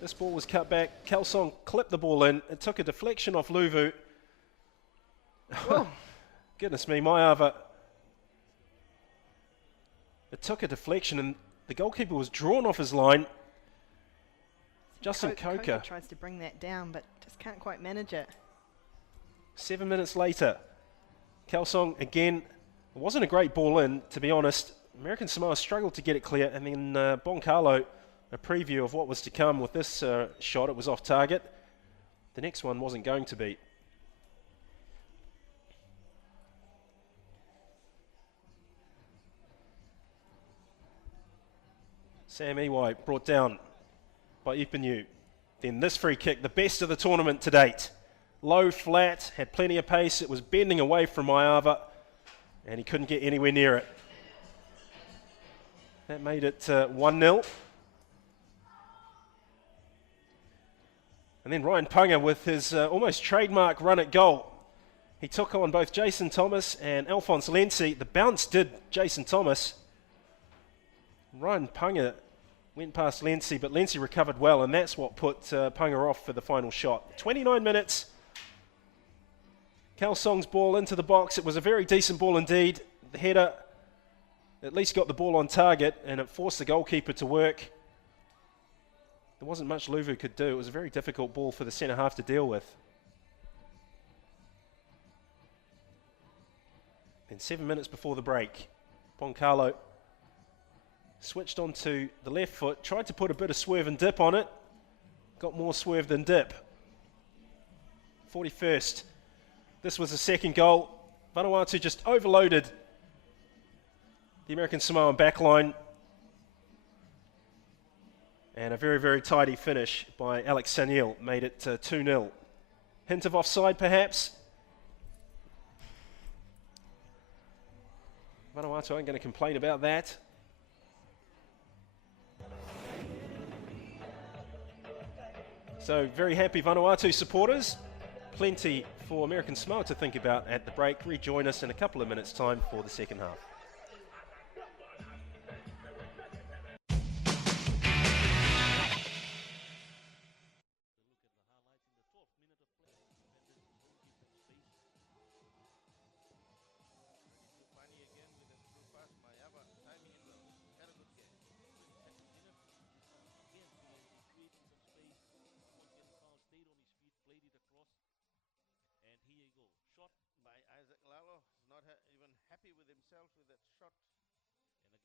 This ball was cut back. Kalsong clipped the ball in. It took a deflection off Luvu. Goodness me, Maiava. It took a deflection and the goalkeeper was drawn off his line. Justin Coker tries to bring that down, but just can't quite manage it. 7 minutes later, Kalsong again. It wasn't a great ball in, to be honest. American Samoa struggled to get it clear, and then Boncalo, a preview of what was to come with this shot. It was off target. The next one wasn't going to be. Sam Ewai brought down by Ipanu. Then this free kick, the best of the tournament to date. Low, flat, had plenty of pace. It was bending away from Maiava, and he couldn't get anywhere near it. That made it 1-0. And then Ryan Punga with his almost trademark run at goal. He took on both Jason Thomas and Alphonse Lenzi. The bounce did Jason Thomas. Ryan Punga went past Lenzi, but Lenzi recovered well, and that's what put Punga off for the final shot. 29 minutes. Kalsong's ball into the box. It was a very decent ball indeed. The header at least got the ball on target, and it forced the goalkeeper to work. There wasn't much Luvu could do. It was a very difficult ball for the centre half to deal with. Then 7 minutes before the break, Boncalo switched onto the left foot, tried to put a bit of swerve and dip on it. Got more swerve than dip. 41st. This was the second goal. Vanuatu just overloaded the American Samoan backline. And a very, very tidy finish by Alex Saniel made it 2-0. Hint of offside, perhaps. Vanuatu aren't going to complain about that. So, very happy Vanuatu supporters. Plenty for American Samoa to think about at the break. Rejoin us in a couple of minutes' time for the second half.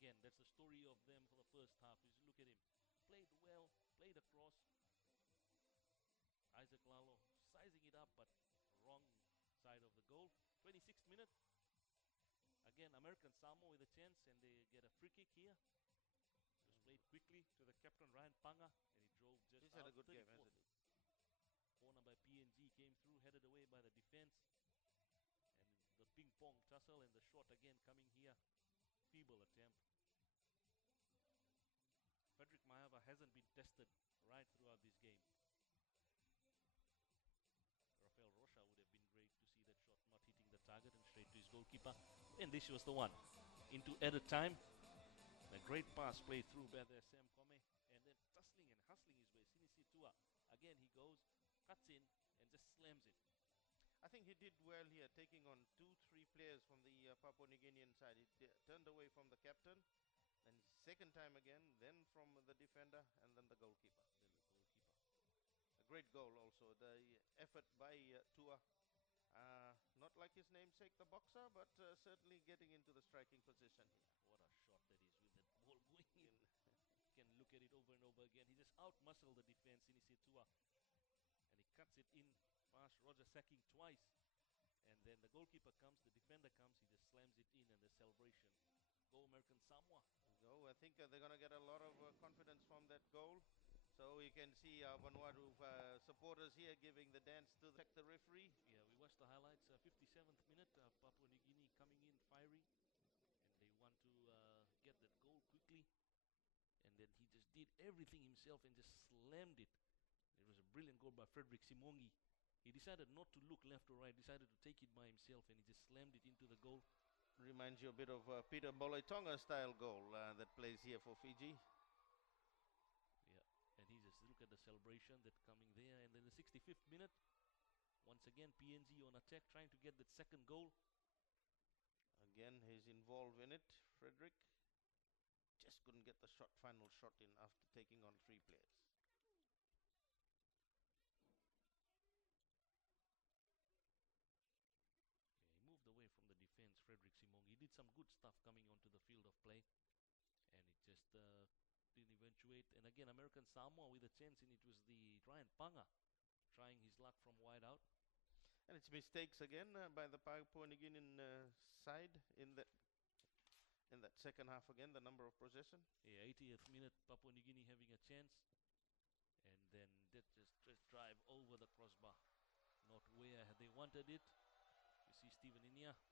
That's the story of them for the first half. Is look at him, played well, played across. Isaac Lalo sizing it up, but wrong side of the goal. 26th minute. Again, American Samoa with a chance, and they get a free kick here. It was played quickly to the captain Ryan Punga, and he drove just He's had a good game, hasn't he? Corner by PNG came through, headed away by the defense, and the ping pong tussle and the shot again coming here. Feeble attempt. Hasn't been tested right throughout this game. Rafael Rocha would have been great to see that shot not hitting the target and straight to his goalkeeper. And this was the one. Into added time. A great pass played through by there Sam Come. And then tussling and hustling his way. Sinisi Tua. Again he goes, cuts in and just slams it. I think he did well here, taking on 2-3 players from the Papua New Guinean side. He turned away from the captain. Second time again, then from the defender, and then the goalkeeper. A great goal also. The effort by Tua, not like his namesake, the boxer, but certainly getting into the striking position here. What a shot that is with that ball going in. You can look at it over and over again. He just out-muscled the defense in Tua, and he cuts it in past Roger Sacking twice. And then the goalkeeper comes, the defender comes, he just slams it in, and the celebration. Go American Samoa. I think they're going to get a lot of confidence from that goal. So you can see Vanuatu supporters here giving the dance to the referee. Yeah, we watched the highlights. 57th minute, Papua New Guinea coming in fiery, and they want to get that goal quickly. And then he just did everything himself and just slammed it. It was a brilliant goal by Frederick Simongi. He decided not to look left or right, decided to take it by himself, and he just slammed it into the goal. Reminds you a bit of Peter Mboloitonga style goal that plays here for Fiji. Yeah, and he just look at the celebration. celebration that coming there. And then the 65th minute, once again PNG on attack, trying to get that second goal. Again, he's involved in it, Frederick. Just couldn't get the final shot in after taking on 3 players. Yeah, he moved away from the defense, Frederick Simong. He did some good stuff coming onto the field of play, and it just didn't eventuate. And again, American Samoa with a chance, and it was the Ryan Panga trying his luck from wide out. And it's mistakes again by the Papua New Guinean side in that second half again, the number of possession. Yeah, 80th minute, Papua New Guinea having a chance, and then that just drive over the crossbar, not where they wanted it. You see Steven Inia. The first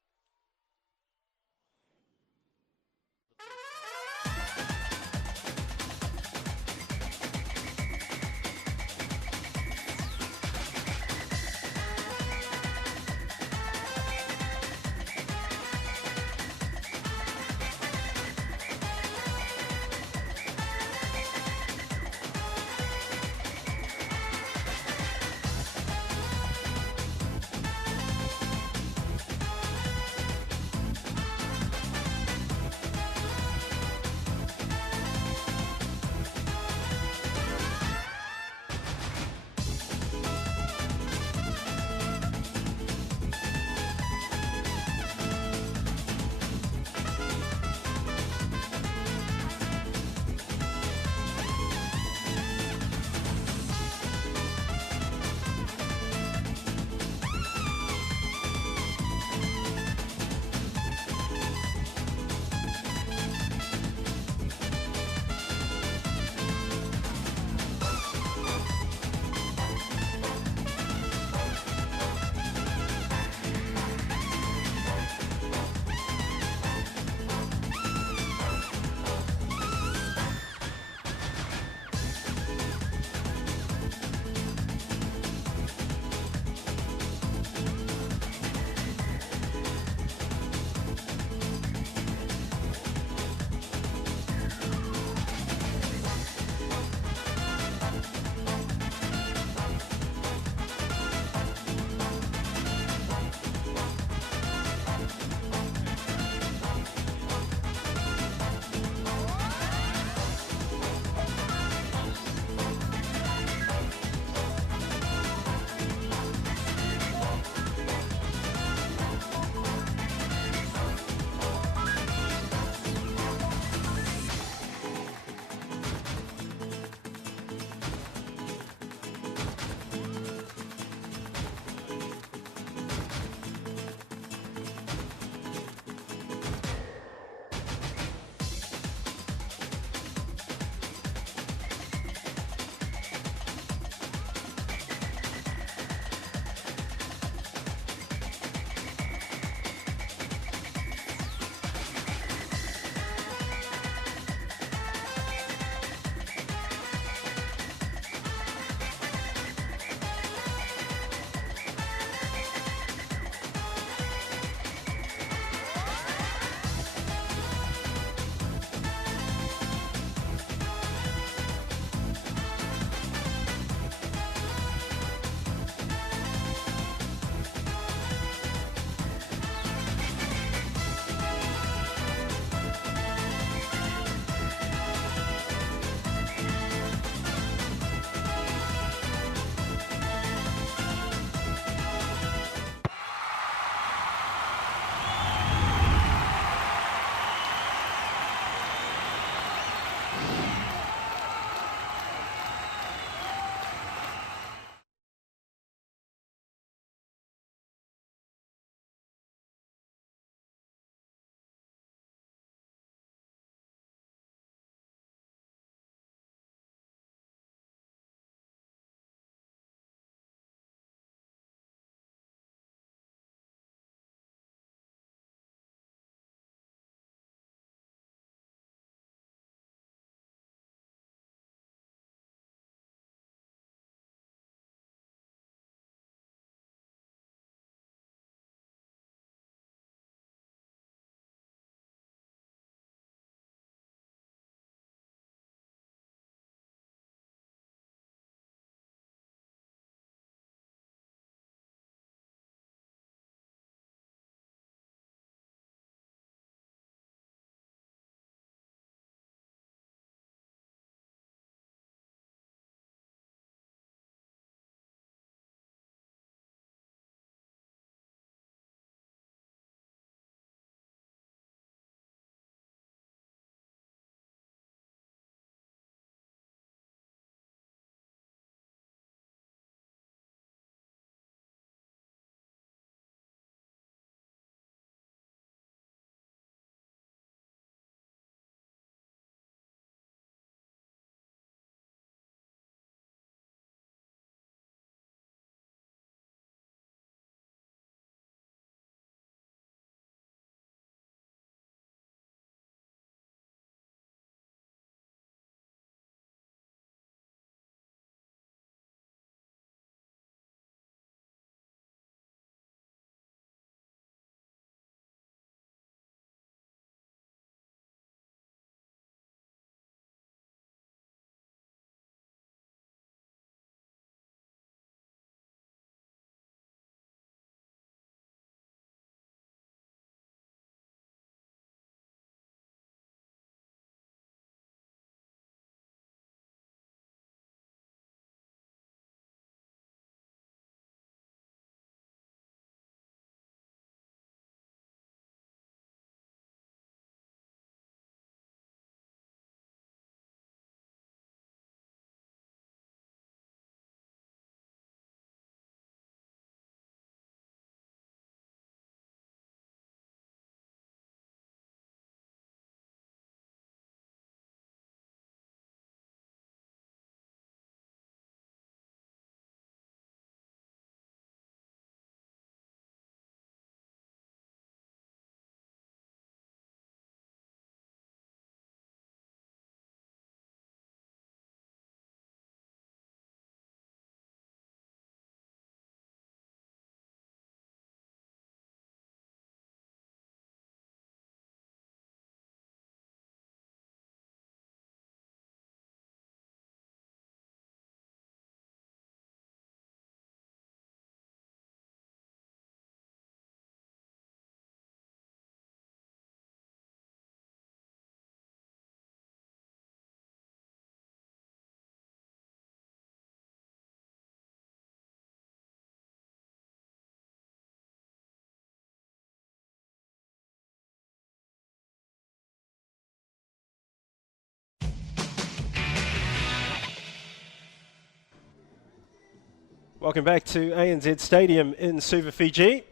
Welcome back to ANZ Stadium in Suva, Fiji.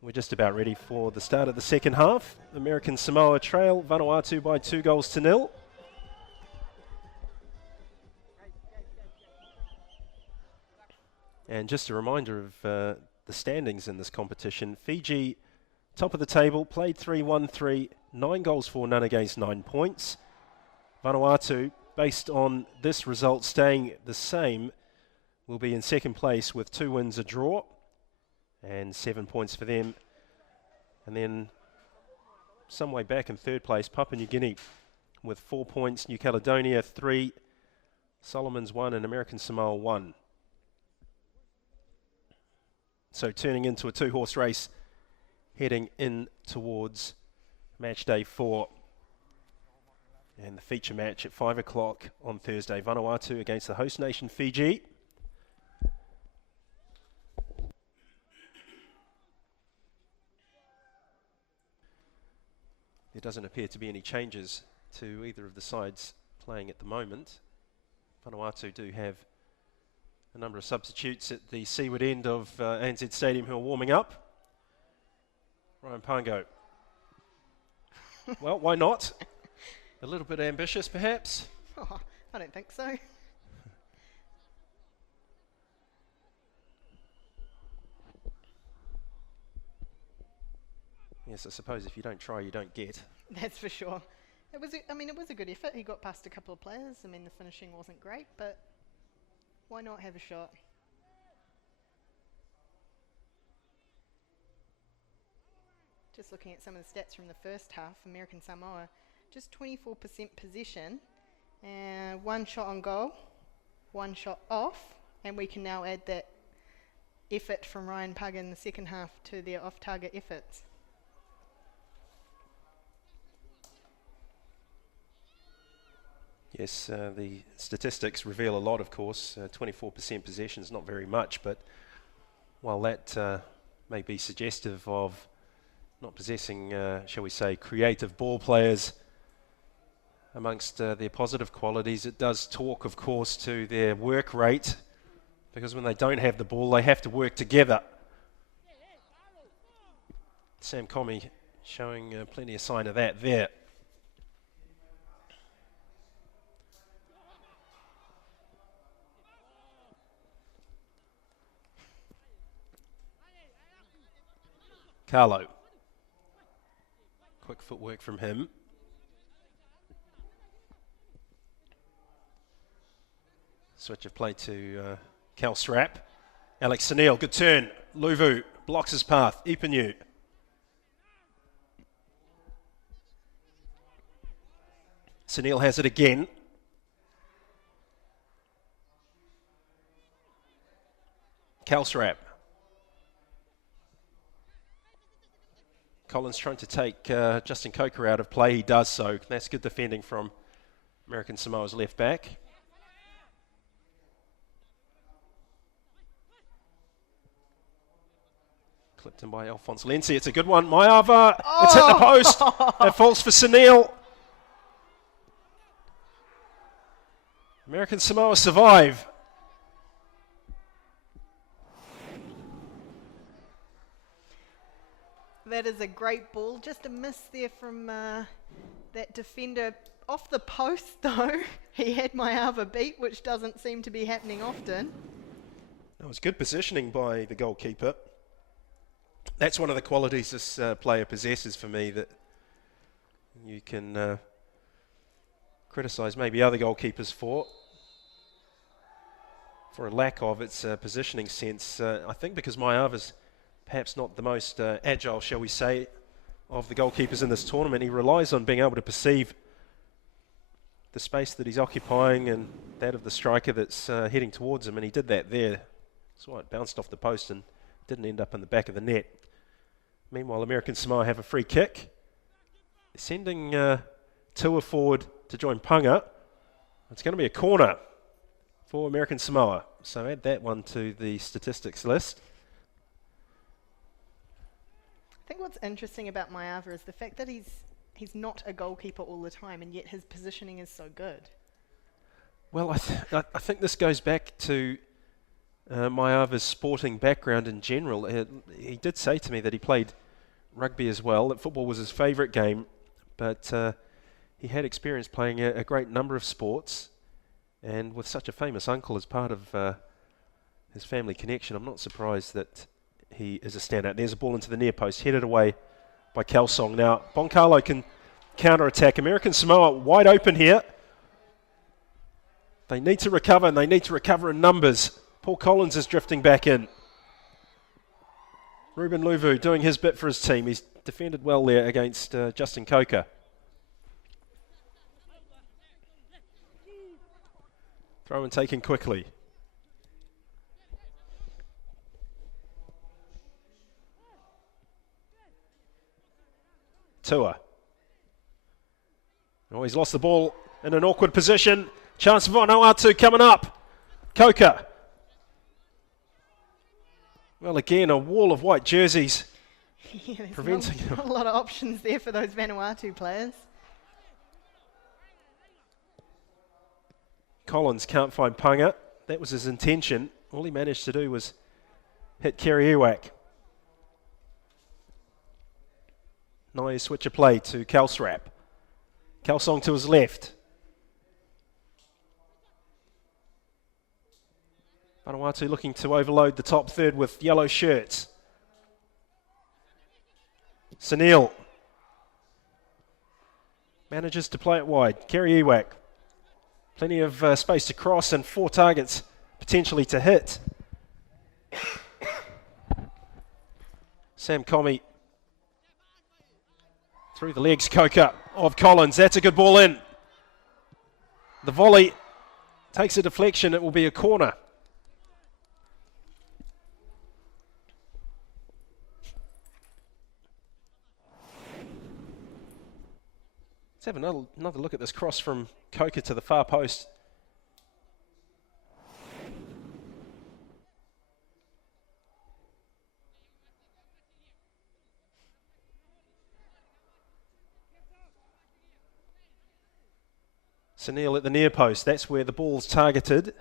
We're just about ready for the start of the second half. American Samoa trail Vanuatu by 2-0. And just a reminder of the standings in this competition. Fiji, top of the table, played 3-1-3, 9 goals for, none against, 9 points. Vanuatu, based on this result staying the same, will be in second place with 2 wins, a draw, and 7 points for them. And then some way back in third place, Papua New Guinea with 4 points, New Caledonia 3, Solomons 1, and American Samoa 1. So turning into a 2-horse race heading in towards match day 4. And the feature match at 5 o'clock on Thursday, Vanuatu against the host nation Fiji. There doesn't appear to be any changes to either of the sides playing at the moment. Vanuatu do have a number of substitutes at the seaward end of ANZ Stadium who are warming up. Ryan Pango. Well, why not? A little bit ambitious, perhaps? Oh, I don't think so. Yes, I suppose if you don't try, you don't get. That's for sure. It was a good effort. He got past a couple of players. I mean, the finishing wasn't great, but why not have a shot? Just looking at some of the stats from the first half, American Samoa, just 24% possession, 1 shot on goal, 1 shot off, and we can now add that effort from Ryan Pugg in the second half to their off-target efforts. Yes, the statistics reveal a lot, of course. 24% possession is not very much, but while that may be suggestive of not possessing, shall we say, creative ball players amongst their positive qualities, it does talk, of course, to their work rate, because when they don't have the ball, they have to work together. Sam Comey showing plenty of sign of that there. Carlo. Quick footwork from him. Switch of play to Cal Srap. Alex Sunil, good turn. Luvu blocks his path. Ipanu. Sunil has it again. Cal Srap. Collins trying to take Justin Coker out of play. He does so. That's good defending from American Samoa's left back. Clipped in by Alphonse Lenzi. It's a good one. Maiava. Oh! It's hit the post. It falls for Sunil. American Samoa survive. That is a great ball. Just a miss there from that defender. Off the post, though, he had Maiava beat, which doesn't seem to be happening often. That was good positioning by the goalkeeper. That's one of the qualities this player possesses for me that you can criticise maybe other goalkeepers for a lack of its positioning sense. I think because Maiava's perhaps not the most agile, shall we say, of the goalkeepers in this tournament. He relies on being able to perceive the space that he's occupying and that of the striker that's heading towards him, and he did that there. That's why it bounced off the post and didn't end up in the back of the net. Meanwhile, American Samoa have a free kick. Sending Tua forward to join Punga. It's going to be a corner for American Samoa. So add that one to the statistics list. I think what's interesting about Maiava is the fact that he's not a goalkeeper all the time, and yet his positioning is so good. Well, I think this goes back to Maiava's sporting background in general. He did say to me that he played rugby as well, that football was his favourite game, but he had experience playing a great number of sports, and with such a famous uncle as part of his family connection, I'm not surprised that he is a standout. There's a ball into the near post, headed away by Kelsong. Now, Boncalo can counter-attack. American Samoa wide open here. They need to recover, and they need to recover in numbers. Paul Collins is drifting back in. Ruben Luvu doing his bit for his team. He's defended well there against Justin Coker. Throw and taken quickly. Tua. Oh, he's lost the ball in an awkward position. Chance for Vanuatu coming up. Coker. Well, again, a wall of white jerseys preventing him. Not a lot of options there for those Vanuatu players. Collins can't find Punga. That was his intention. All he managed to do was hit Kerry Ewak. Nice switch of play to Kelsrap. Kelsong to his left. Vanuatu looking to overload the top third with yellow shirts. Sunil manages to play it wide. Kerry Ewak. Plenty of space to cross and 4 targets potentially to hit. Sam Comey through the legs, Coker of Collins. That's a good ball in. The volley takes a deflection. It will be a corner. Let's have another look at this cross from Coker to the far post. Sunil at the near post. That's where the ball's targeted.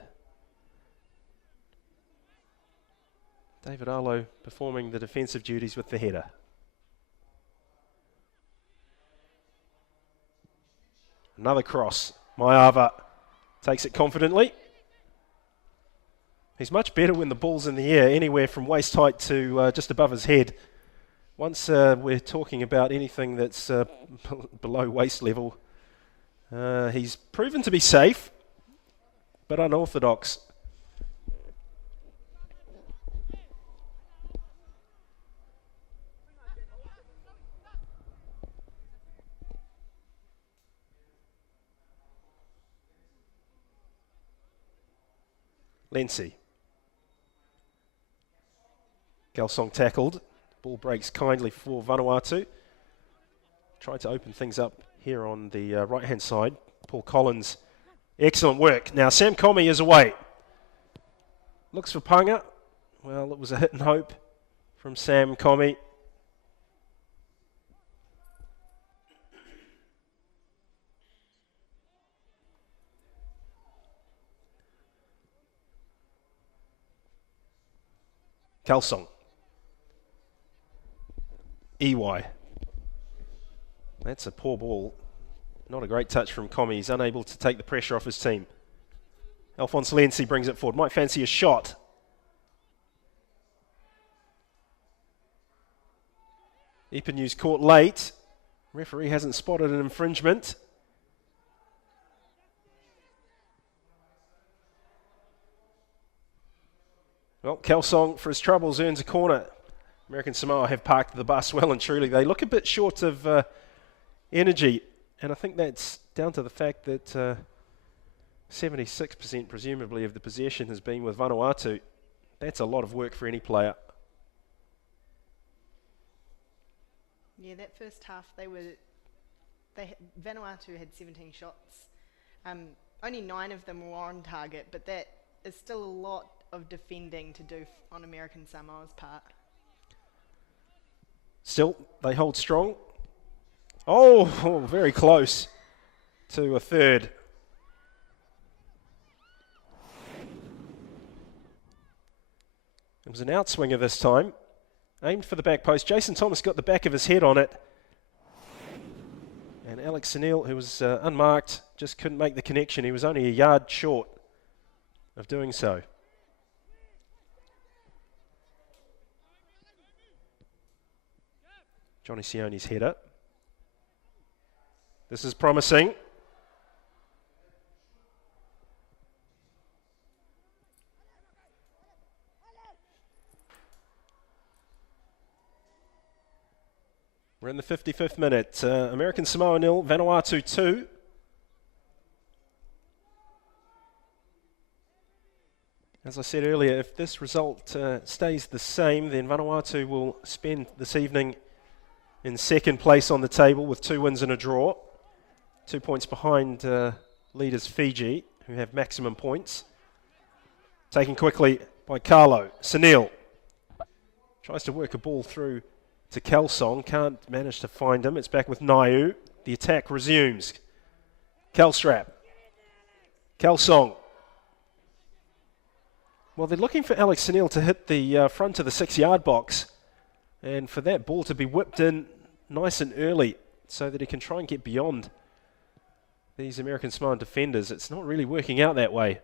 David Arlo performing the defensive duties with the header. Another cross. Maiava takes it confidently. He's much better when the ball's in the air, anywhere from waist height to just above his head. Once we're talking about anything that's below waist level, he's proven to be safe, but unorthodox. Lency. Kelsong tackled. Ball breaks kindly for Vanuatu. Tried to open things up here on the right-hand side. Paul Collins, excellent work. Now Sam Comey is away. Looks for Punga. Well, it was a hit and hope from Sam Comey. Kelsong. EY. That's a poor ball. Not a great touch from Comey. He's unable to take the pressure off his team. Alphonse Lency brings it forward. Might fancy a shot. Ipanu's caught late. Referee hasn't spotted an infringement. Well, Kelsong, for his troubles, earns a corner. American Samoa have parked the bus well and truly. They look a bit short of energy, and I think that's down to the fact that 76% presumably of the possession has been with Vanuatu. That's a lot of work for any player. Yeah, that first half Vanuatu had 17 shots. Only 9 of them were on target, but that is still a lot of defending to do on American Samoa's part. Still, they hold strong. Oh, very close to a third. It was an outswinger this time. Aimed for the back post. Jason Thomas got the back of his head on it. And Alex Sunil, who was unmarked, just couldn't make the connection. He was only a yard short of doing so. Johnny Sione's header. This is promising. We're in the 55th minute. American Samoa 0, Vanuatu 2. As I said earlier, if this result stays the same, then Vanuatu will spend this evening in second place on the table with 2 wins and a draw. 2 points behind leaders Fiji, who have maximum points. Taken quickly by Carlo. Sunil tries to work a ball through to Kelsong, can't manage to find him. It's back with Naiu. The attack resumes. Kelstrap. Kelsong. Well, they're looking for Alex Sunil to hit the front of the 6-yard box, and for that ball to be whipped in nice and early so that he can try and get beyond these American Samoan defenders. It's not really working out that way.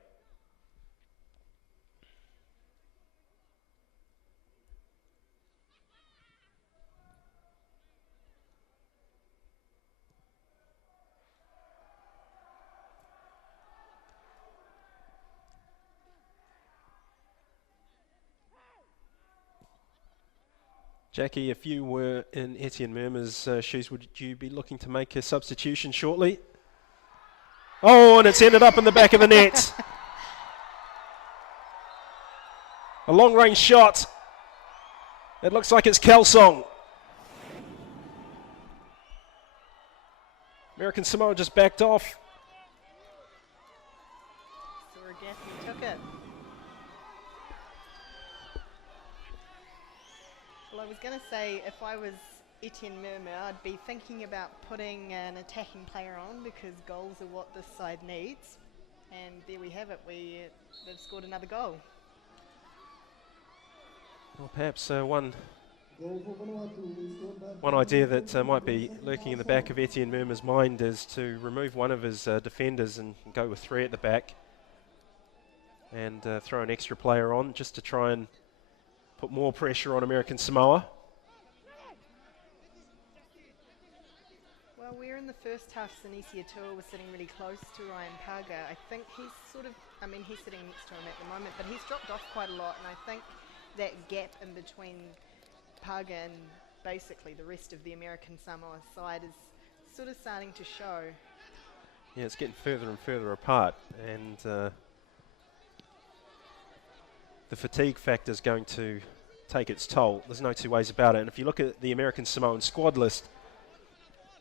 Jackie, if you were in Etienne Murma's shoes, would you be looking to make a substitution shortly? Oh, and it's ended up in the back of the net. A long-range shot. It looks like it's Kelsong. American Samoa just backed off. Suragathi took it. Well, I was going to say, if I was Etienne Murma, I'd be thinking about putting an attacking player on because goals are what this side needs. And there we have it. They've scored another goal. Well, perhaps one Goal for Vanuatu, restored by One idea that might be lurking in the back of Etienne Murma's mind is to remove one of his defenders and go with 3 at the back and throw an extra player on just to try and put more pressure on American Samoa. Well, we're in the first half. Sinisi Atua was sitting really close to Ryan Parga. I think he's he's sitting next to him at the moment, but he's dropped off quite a lot, and I think that gap in between Parga and basically the rest of the American Samoa side is sort of starting to show. Yeah, it's getting further and further apart, and the fatigue factor is going to take its toll. There's no two ways about it. And if you look at the American Samoan squad list,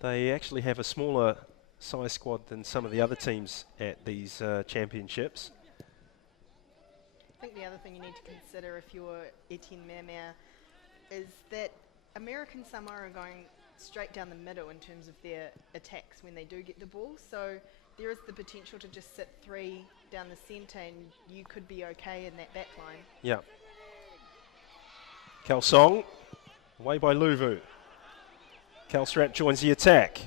they actually have a smaller size squad than some of the other teams at these championships. I think the other thing you need to consider if you're Etienne Murma is that American Samoa are going straight down the middle in terms of their attacks when they do get the ball. So there is the potential to just sit 3 down the centre and you could be okay in that back line. Yeah. Kelsong, away by Luvu. Kelstrap joins the attack.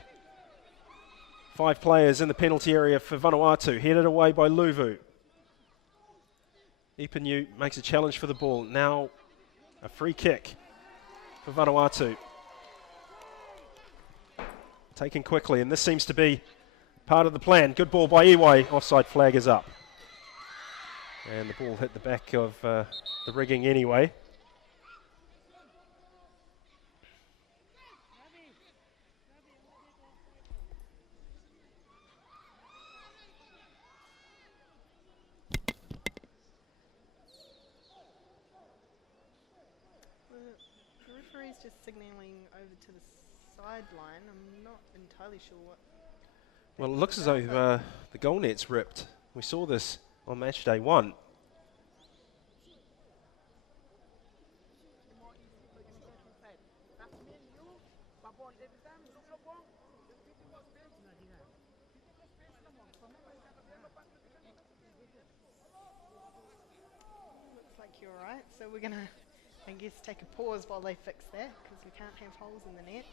5 players in the penalty area for Vanuatu, headed away by Luvu. Ipanu makes a challenge for the ball. Now a free kick for Vanuatu. Taken quickly, and this seems to be part of the plan. Good ball by Iwai. Offside flag is up. And the ball hit the back of the rigging anyway. The referee's just signalling over to the sideline. I'm not entirely sure what. Well, it looks as though the goal net's ripped. We saw this on match day 1. Looks like you're right. Right, so we're going to, I guess, take a pause while they fix that, because we can't have holes in the net.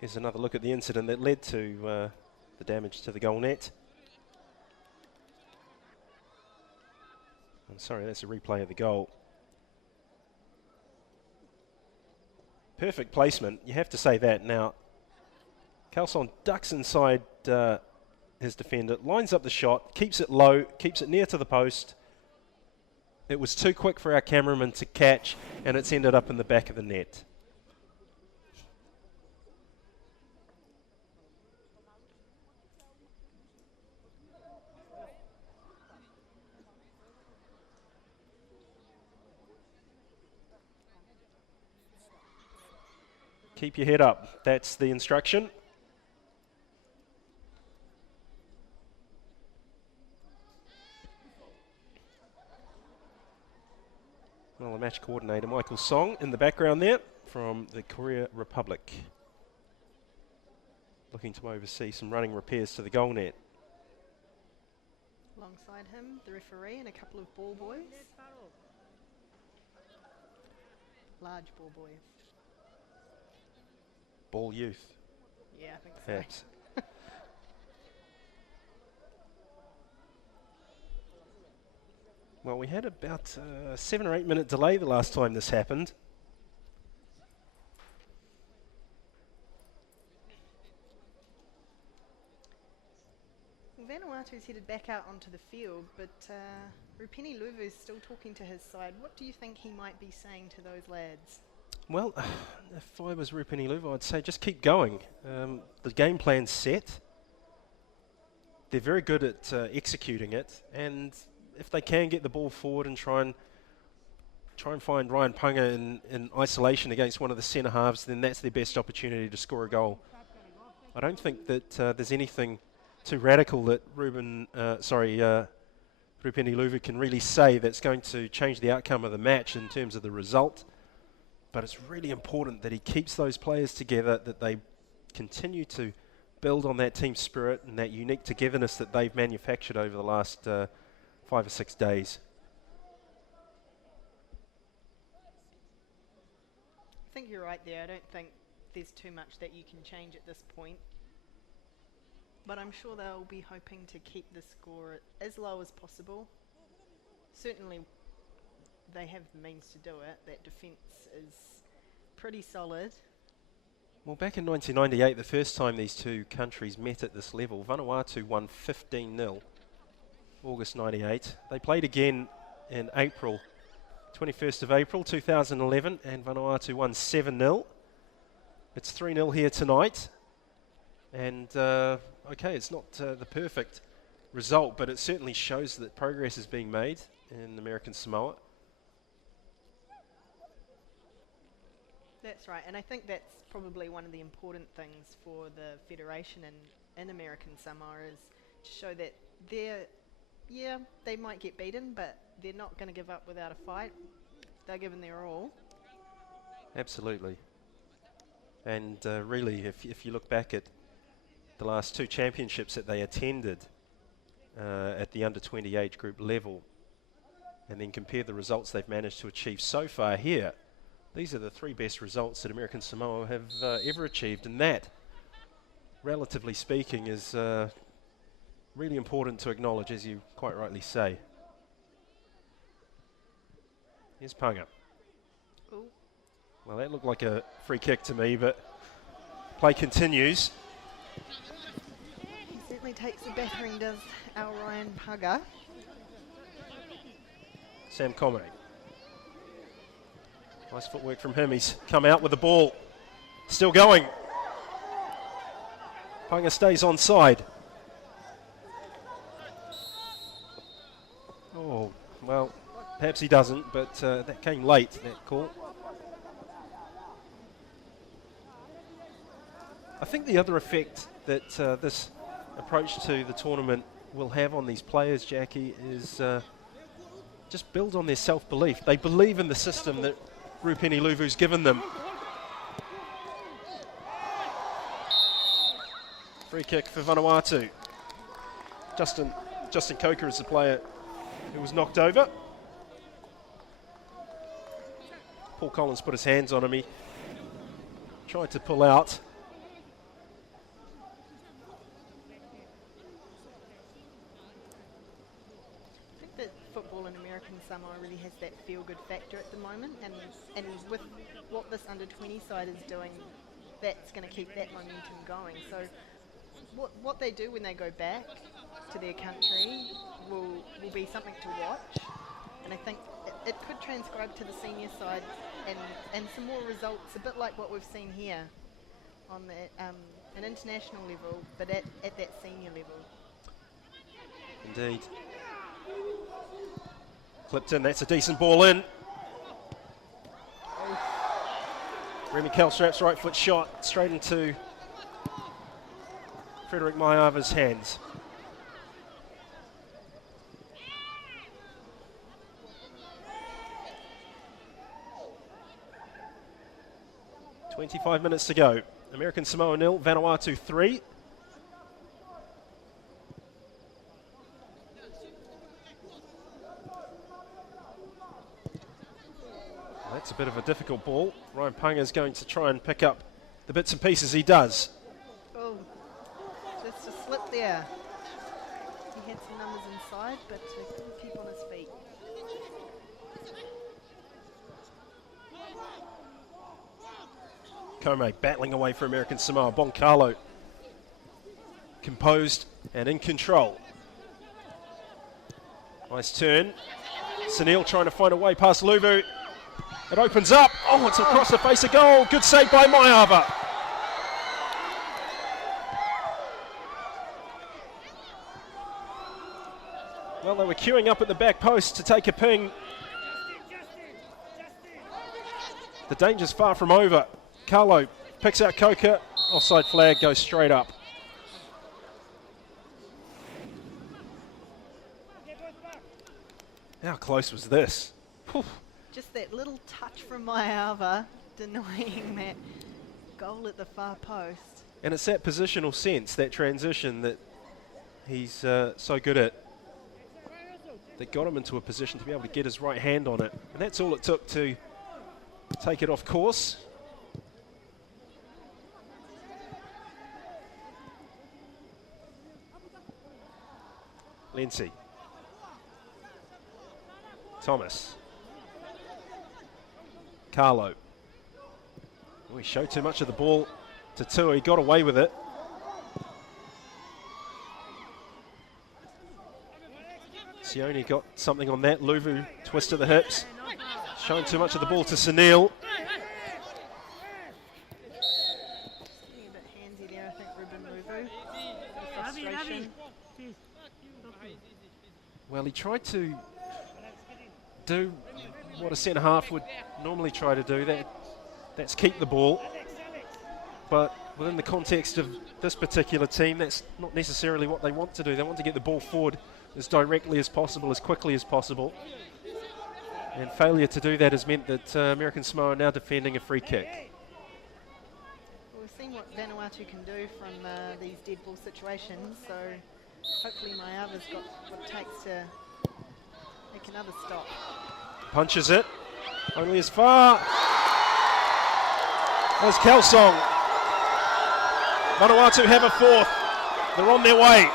Here's another look at the incident that led to the damage to the goal net. I'm sorry, that's a replay of the goal. Perfect placement, you have to say that. Now, Carlson ducks inside his defender, lines up the shot, keeps it low, keeps it near to the post. It was too quick for our cameraman to catch, and it's ended up in the back of the net. Keep your head up, that's the instruction. Well, the match coordinator, Michael Song, in the background there from the Korea Republic. Looking to oversee some running repairs to the goal net. Alongside him, the referee and a couple of ball boys. Large ball boys. Ball youth, Yeah, I think so. perhaps. Well, we had about a 7 or 8 minute delay the last time this happened. Well, Vanuatu's headed back out onto the field, but Rupeni Luvu's still talking to his side. What do you think he might be saying to those lads? Well, if I was Rupeni Luvu, I'd say just keep going. The game plan's set. They're very good at executing it, and if they can get the ball forward and try and find Ryan Punga in isolation against one of the centre halves, then that's their best opportunity to score a goal. I don't think that there's anything too radical that Rupeni Luvu can really say that's going to change the outcome of the match in terms of the result. But it's really important that he keeps those players together, that they continue to build on that team spirit and that unique togetherness that they've manufactured over the last 5 or 6 days. I think you're right there. I don't think there's too much that you can change at this point. But I'm sure they'll be hoping to keep the score as low as possible. Certainly they have the means to do it. That defence is pretty solid. Well, back in 1998, the first time these two countries met at this level, Vanuatu won 15-0, August 98. They played again in April, 21st of April 2011, and Vanuatu won 7-0. It's 3-0 here tonight. And, okay, it's not the perfect result, but it certainly shows that progress is being made in American Samoa. That's right, and I think that's probably one of the important things for the Federation in American Samoa is to show that they might get beaten, but they're not going to give up without a fight. They're giving their all. Absolutely. And really, if you look back at the last 2 championships that they attended at the under-20 age group level, and then compare the results they've managed to achieve so far here, these are the 3 best results that American Samoa have ever achieved, and that, relatively speaking, is really important to acknowledge, as you quite rightly say. Here's Punga. Ooh. Well, that looked like a free kick to me, but play continues. He certainly takes a battering, does our Ryan Punga. Sam Comey. Nice footwork from him. He's come out with the ball. Still going. Punga stays onside. Oh, well, perhaps he doesn't, but that came late, that call. I think the other effect that this approach to the tournament will have on these players, Jackie, is just build on their self-belief. They believe in the system that Rupeni Luvu's given them. Free kick for Vanuatu. Justin Coker is the player who was knocked over. Paul Collins put his hands on him. He tried to pull out. I think that football in American Samoa really has that feel-good factor at the moment, and with what this under-20 side is doing, that's going to keep that momentum going. So what they do when they go back to their country will be something to watch, and I think it could transcribe to the senior side and some more results, a bit like what we've seen here on an international level, but at that senior level. Indeed. Clipped in, that's a decent ball in. Remy Kelstrap's right foot shot straight into Frederick Maiava's hands. .25 minutes to go. American Samoa 0, Vanuatu 3. That's a bit of a difficult ball. Ryan Punga is going to try and pick up the bits and pieces he does. Oh, just a slip there. He had some numbers inside, but he couldn't keep on his feet. Kome battling away for American Samoa. Bonkalo composed and in control. Nice turn. Sunil trying to find a way past Luvu. It opens up. Oh, it's across the face of goal. Good save by Maiava. Well, they were queuing up at the back post to take a ping. The danger's far from over. Carlo picks out Coker. Offside flag goes straight up. How close was this? Whew. Just that little touch from Maiava denying that goal at the far post. And it's that positional sense, that transition that he's so good at, that got him into a position to be able to get his right hand on it. And that's all it took to take it off course. Lindsay. Thomas. Carlo. Oh, he showed too much of the ball to Tua. He got away with it. Sione got something on that. Luvu twisted the hips. Showing too much of the ball to Sunil. Getting a bit handsy there, I think, Ruben Luvu. Frustration. Well, he tried to do what a centre half would normally try to do. That's keep the ball. But within the context of this particular team, that's not necessarily what they want to do. They want to get the ball forward as directly as possible, as quickly as possible. And failure to do that has meant that American Samoa are now defending a free kick. Well, we've seen what Vanuatu can do from these dead ball situations, so hopefully Maiava's got what it takes to make another stop. Punches it, only as far as Kelsong. Vanuatu have a fourth. They're on their way.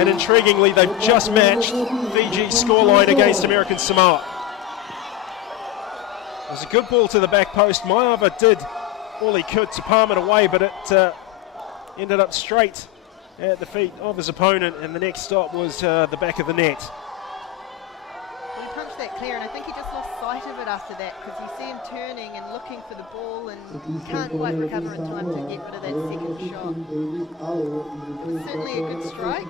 And intriguingly, they've just matched Fiji's scoreline against American Samoa. It was a good ball to the back post. Maiava did all he could to palm it away, but it ended up straight at the feet of his opponent, and the next stop was the back of the net. Well, he punched that clear, and I think he just lost sight of it after that, because you see him turning and looking for the ball and can't quite recover in time to get rid of that second shot. It was certainly a good strike.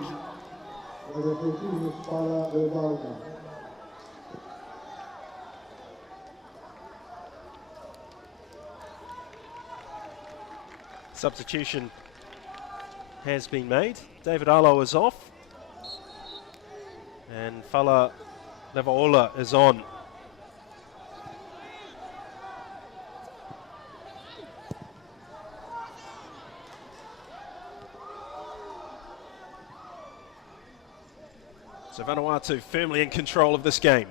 Substitution has been made. David Arlo is off, and Fala Levaola is on. So Vanuatu firmly in control of this game.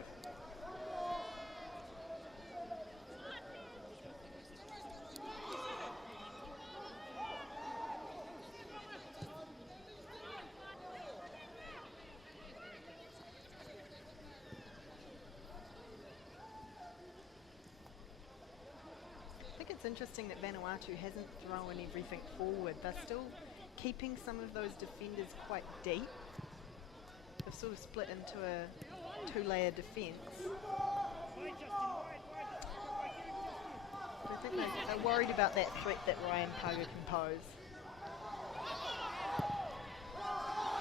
I think it's interesting that Vanuatu hasn't thrown everything forward. They're still keeping some of those defenders quite deep. They've sort of split into a two-layer defence. I think they're worried about that threat that Ryan Paga can pose.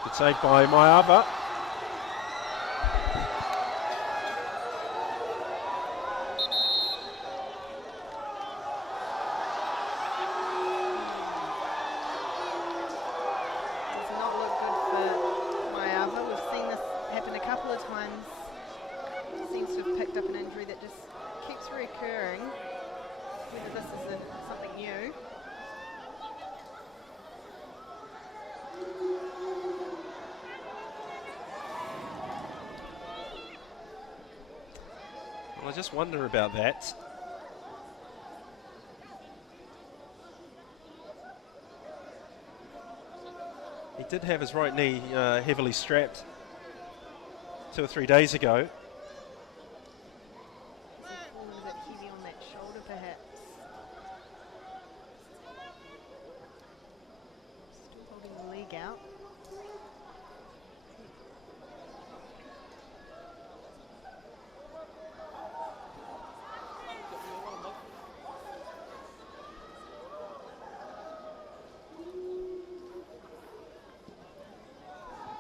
Good save by Maiava. Does not look good for Maiava. We've seen this happen a couple of times. Seems to have picked up an injury that just keeps recurring. Whether this is something new. Well, I just wonder about that. He did have his right knee heavily strapped 2 or 3 days ago. Is he falling a bit heavy on that shoulder, perhaps? Still holding the leg out.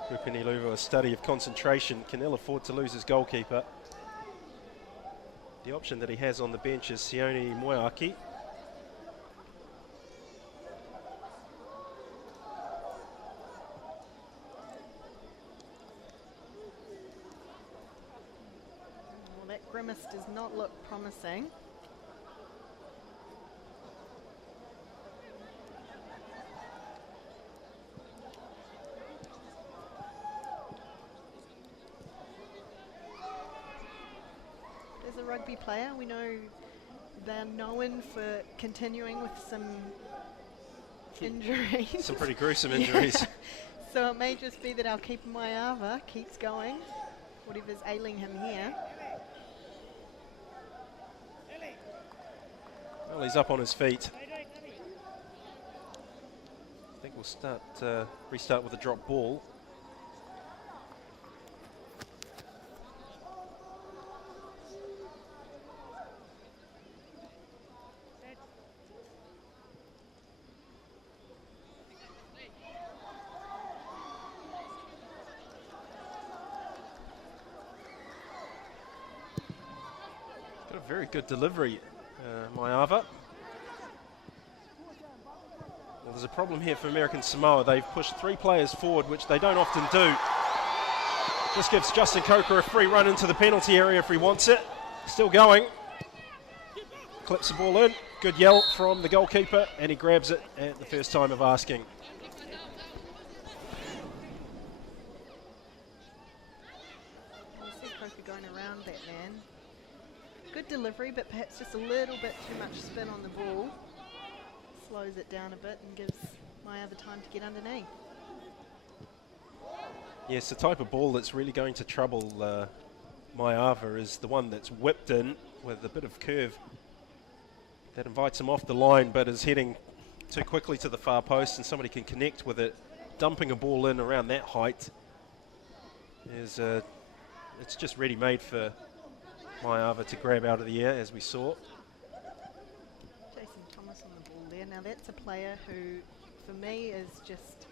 Rupiniluva, a study of concentration, can ill afford to lose his goalkeeper. The option that he has on the bench is Sione Moeaki. Well, that grimace does not look promising. As a rugby player, we know they're known for continuing with some injuries. Some pretty gruesome injuries. Yeah. So it may just be that our keeper Maiava keeps going, whatever's ailing him here. Well, he's up on his feet. I think we'll restart with a drop ball. Got a very good delivery, Maiava. Well, there's a problem here for American Samoa. They've pushed 3 players forward, which they don't often do. This gives Justin Coker a free run into the penalty area if he wants it. Still going. Clips the ball in. Good yell from the goalkeeper, and he grabs it at the first time of asking. You see Coker going around that man. Good delivery, but perhaps just a little bit too much spin on the ball. Slows it down a bit and gives Maiava time to get underneath. Yes, the type of ball that's really going to trouble Maiava is the one that's whipped in with a bit of curve that invites him off the line, but is heading too quickly to the far post, and somebody can connect with it. Dumping a ball in around that height is it's just ready made for Maiava to grab out of the air, as we saw. Jason Thomas on the ball there. Now that's a player who, for me, is just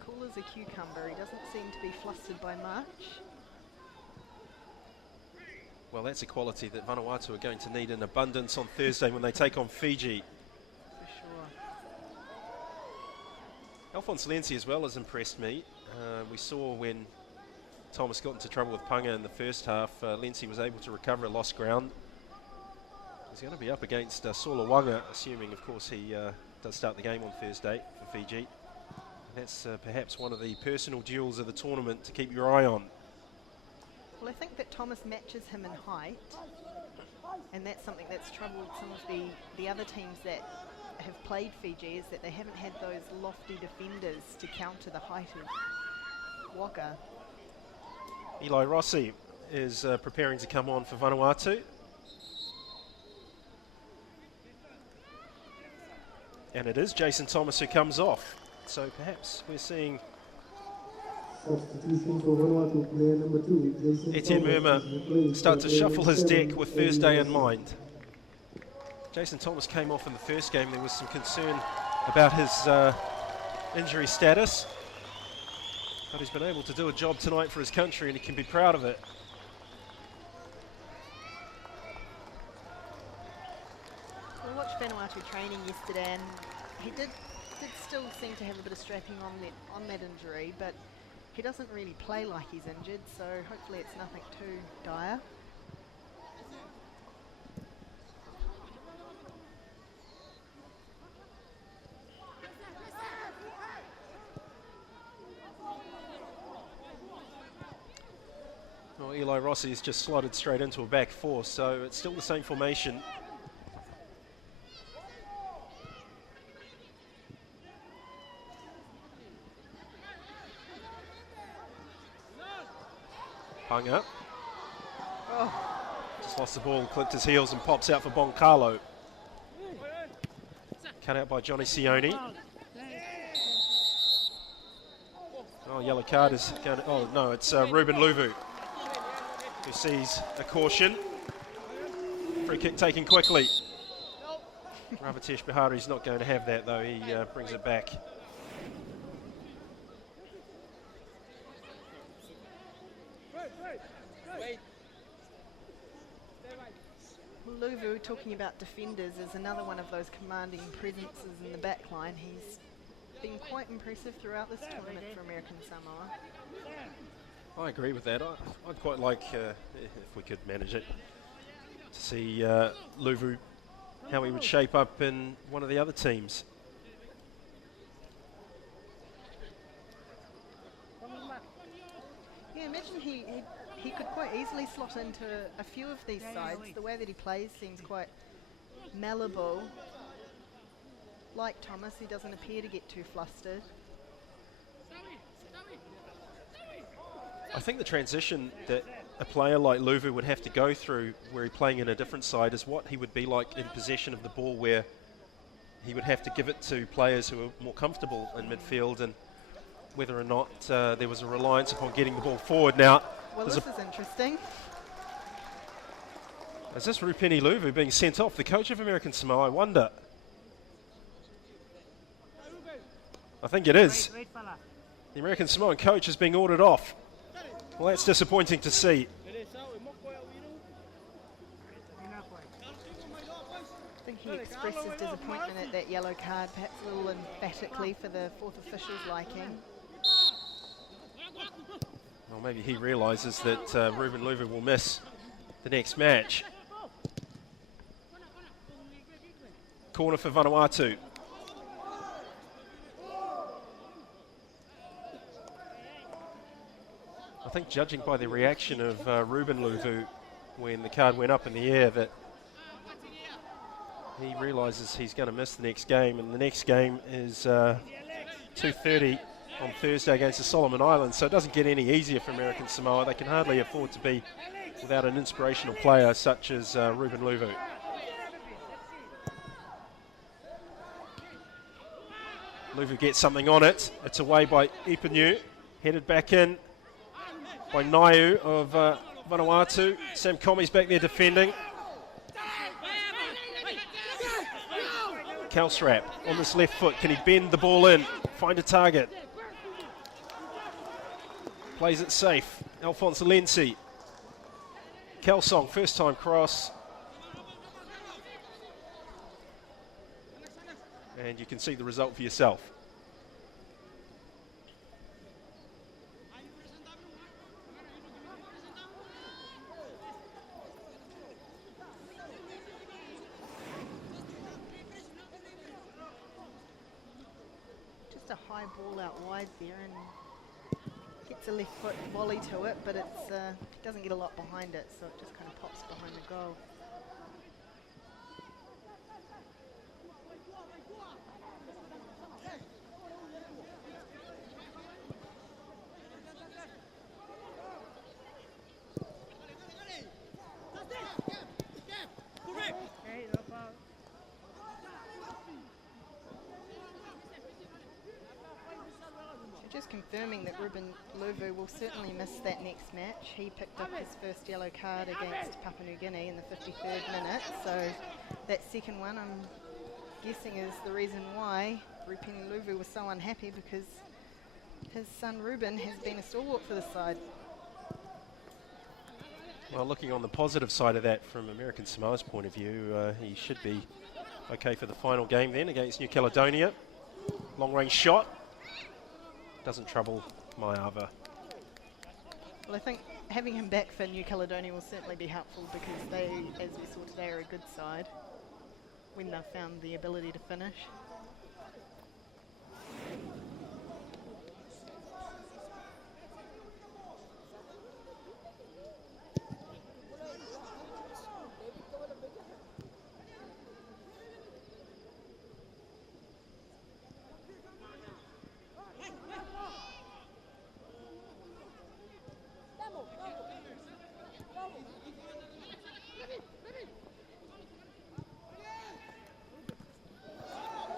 cool as a cucumber. He doesn't seem to be flustered by much. Well, that's a quality that Vanuatu are going to need in abundance on Thursday when they take on Fiji. For sure. Alphonse Lenzi as well has impressed me. We saw when Thomas got into trouble with Punga in the first half. Lindsay was able to recover lost ground. He's going to be up against Solawanga, assuming, of course, he does start the game on Thursday for Fiji. That's perhaps one of the personal duels of the tournament to keep your eye on. Well, I think that Thomas matches him in height, and that's something that's troubled some of the other teams that have played Fiji, is that they haven't had those lofty defenders to counter the height of Waka. Eli Rossi is preparing to come on for Vanuatu. And it is Jason Thomas who comes off. So perhaps we're seeing Substitution for Vanuatu, player number 2, Jason Etienne Thomas Murma is replaced start by to player shuffle number his 7, deck with Eddie Thursday in Rossi. mind. Jason Thomas came off in the first game. There was some concern about his injury status, but he's been able to do a job tonight for his country, and he can be proud of it. I watched Vanuatu training yesterday, and he did still seem to have a bit of strapping on that injury, but he doesn't really play like he's injured, so hopefully it's nothing too dire. Well, Eli Rossi has just slotted straight into a back four, so it's still the same formation. Hung up. Oh, Just lost the ball, clipped his heels and pops out for Boncalo. Cut out by Johnny Sione. Oh, yellow card is going to, oh no, it's Ruben Luvu who sees a caution. Free kick taken quickly. Ravatesh Bihari's not going to have that though, he brings it back. Luvu, talking about defenders, is another one of those commanding presences in the back line. He's been quite impressive throughout this tournament for American Samoa. I agree with that. I'd quite like, if we could manage it, to see Luvu, how he would shape up in one of the other teams. Yeah, imagine he could quite easily slot into a few of these sides. The way that he plays seems quite malleable. Like Thomas, he doesn't appear to get too flustered. I think the transition that a player like Luvu would have to go through where he's playing in a different side is what he would be like in possession of the ball, where he would have to give it to players who are more comfortable in midfield, and whether or not there was a reliance upon getting the ball forward. Now, Well, this is interesting. is this Rupeni Luvu being sent off? The coach of American Samoa, I wonder. I think it is. The American Samoan coach is being ordered off. Well, that's disappointing to see. I think he expressed his disappointment at that yellow card, perhaps a little emphatically for the fourth official's liking. Well, maybe he realises that Ruben Luvu will miss the next match. Corner for Vanuatu. I think, judging by the reaction of Ruben Luvu when the card went up in the air, that he realises he's going to miss the next game, and the next game is 2:30 on Thursday against the Solomon Islands, so it doesn't get any easier for American Samoa. They can hardly afford to be without an inspirational player such as Ruben Luvu. Luvu gets something on it. It's away by Ipanu, headed back in by Naiu of Vanuatu. Sam Commey's back there defending. Calstrap on this left foot. Can he bend the ball in? Find a target. Plays it safe. Alphonse Lenzi. Kelsong, first time cross. And you can see the result for yourself. just a high ball out wide there and gets a left foot volley to it, but it's doesn't get a lot behind it, so it just kind of pops behind the goal. Just confirming that Ruben Luvu will certainly miss that next match. He picked up his first yellow card against Papua New Guinea in the 53rd minute, so that second one I'm guessing is the reason why Rupeni Luvu was so unhappy, because his son Ruben has been a stalwart for the side. Well, looking on the positive side of that from American Samoa's point of view, he should be okay for the final game then against New Caledonia. Long range shot. Doesn't trouble Maiava. Well, I think having him back for New Caledonia will certainly be helpful, because they, as we saw today, are a good side when they've found the ability to finish.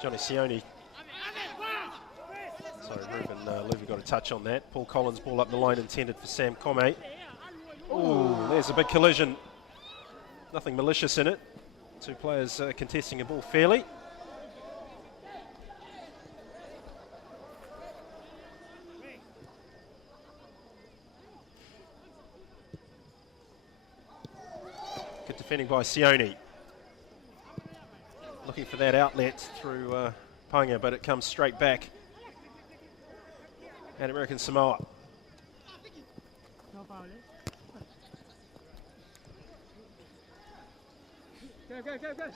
Johnny Sione. Sorry, Ruben Luvu got a touch on that. Paul Collins, ball up the line intended for Sam Come. Ooh, there's a big collision. Nothing malicious in it. Two players contesting a ball fairly. Good defending by Sione. Looking for that outlet through Panga, but it comes straight back at American Samoa.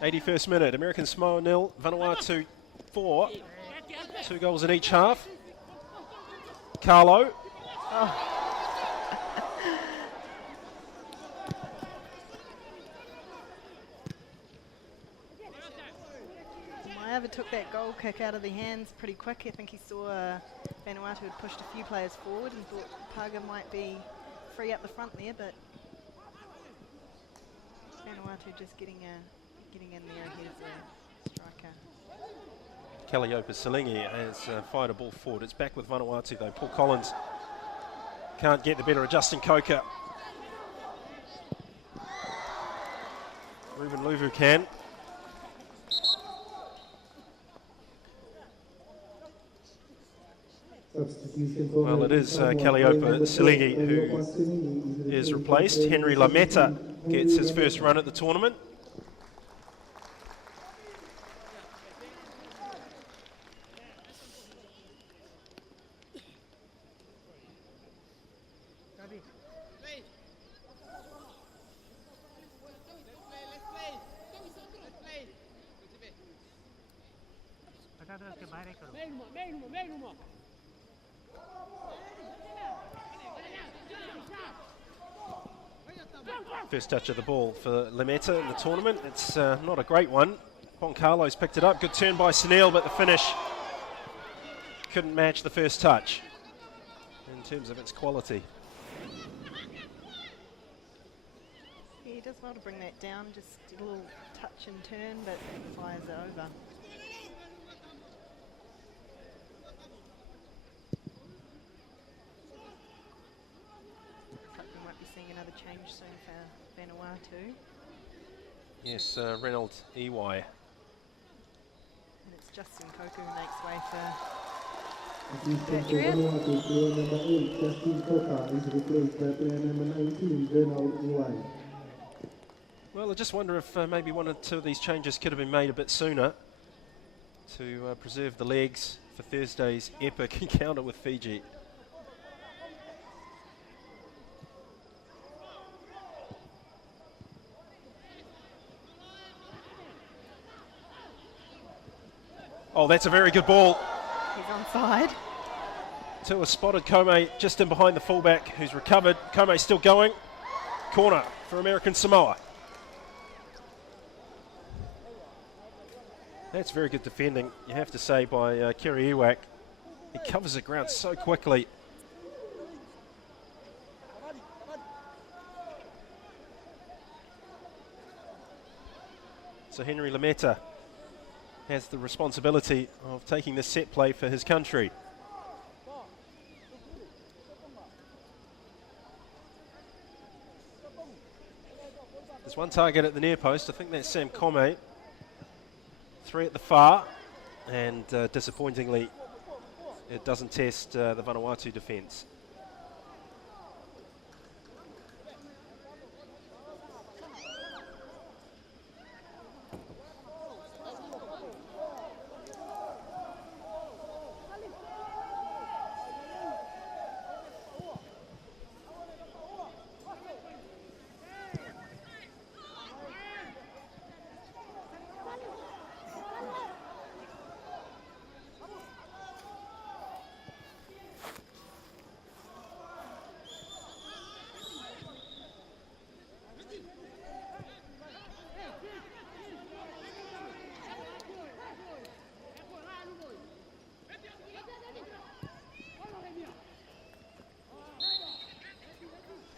81st minute, American Samoa 0, Vanuatu 4. 2 goals in each half. Carlo. Oh. Maiava took that goal kick out of the hands pretty quick. I think he saw Vanuatu had pushed a few players forward and thought Paga might be free up the front there, but Vanuatu just getting in there ahead of the striker. Calliope Salingi has fired a ball forward. It's back with Vanuatu though. Paul Collins can't get the better of Justin Coker. Ruben Luvu can. Well, it is Calliope Salingi who is replaced. Henry Lameta gets his first run at the tournament. First touch of the ball for Lameta in the tournament. It's not a great one. Juan Carlos picked it up. Good turn by Sunil, but the finish couldn't match the first touch in terms of its quality. Yeah, he does well to bring that down. Just a little touch and turn, but fires it over. Another change soon for Vanuatu. Yes, Reynolds EY. And it's Justin Koku who makes way for Patriot. Player number 8, Justin Coker, is replaced by player number 19, Reynolds EY. Well, I just wonder if maybe one or two of these changes could have been made a bit sooner to preserve the legs for Thursday's epic encounter with Fiji. Oh, that's a very good ball. He's on inside. Tua spotted Kome just in behind the fullback, who's recovered. Kome still going. Corner for American Samoa. That's very good defending, you have to say, by Kiri Iwak. He covers the ground so quickly. So Henry Lameta has the responsibility of taking this set play for his country. There's one target at the near post, I think that's Sam Kome. 3 at the far, and disappointingly it doesn't test the Vanuatu defence.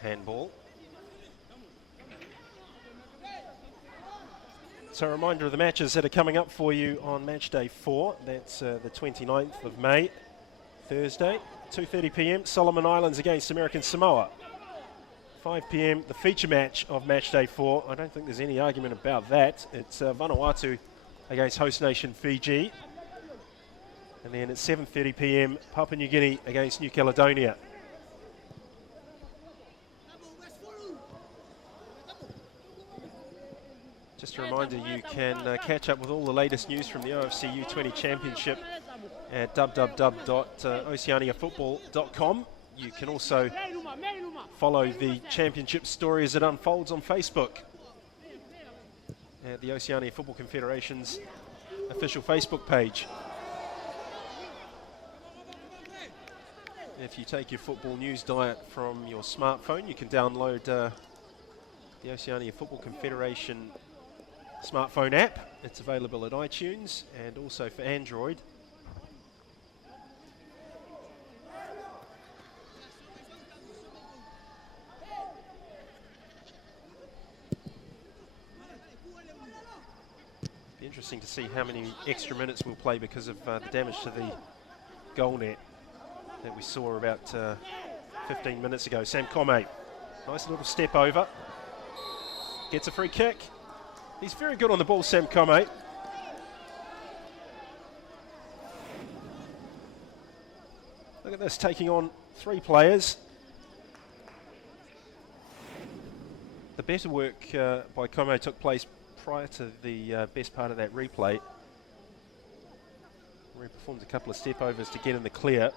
Handball. So a reminder of the matches that are coming up for you on match day 4. That's the 29th of May, Thursday, 2:30 p.m. Solomon Islands against American Samoa. 5 p.m. the feature match of match day 4. I don't think there's any argument about that. It's Vanuatu against host nation Fiji. And then at 7:30 p.m. Papua New Guinea against New Caledonia. Just a reminder, you can catch up with all the latest news from the OFC U-20 Championship at www.oceaniafootball.com. You can also follow the championship story as it unfolds on Facebook at the Oceania Football Confederation's official Facebook page. If you take your football news diet from your smartphone, you can download the Oceania Football Confederation smartphone app. It's available at iTunes and also for Android. Be interesting to see how many extra minutes we'll play because of the damage to the goal net that we saw about 15 minutes ago. Sam Kome, nice little step over, gets a free kick. He's very good on the ball, Sam Kome. Look at this, taking on 3 players. The better work by Kome took place prior to the best part of that replay, where he performed a couple of step overs to get in the clear.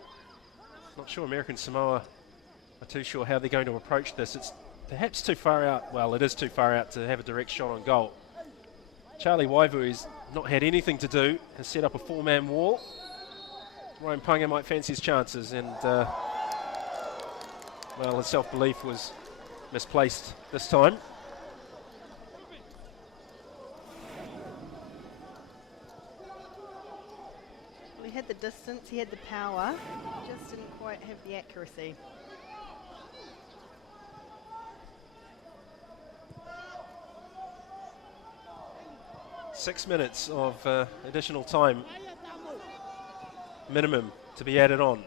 Not sure American Samoa are too sure how they're going to approach this. It's perhaps too far out. Well, it is too far out to have a direct shot on goal. Charlie Waivu, who's not had anything to do, has set up a 4-man wall. Ryan Punga might fancy his chances, and well, his self-belief was misplaced this time. Well, he had the distance, he had the power, just didn't quite have the accuracy. Six minutes of additional time minimum to be added on.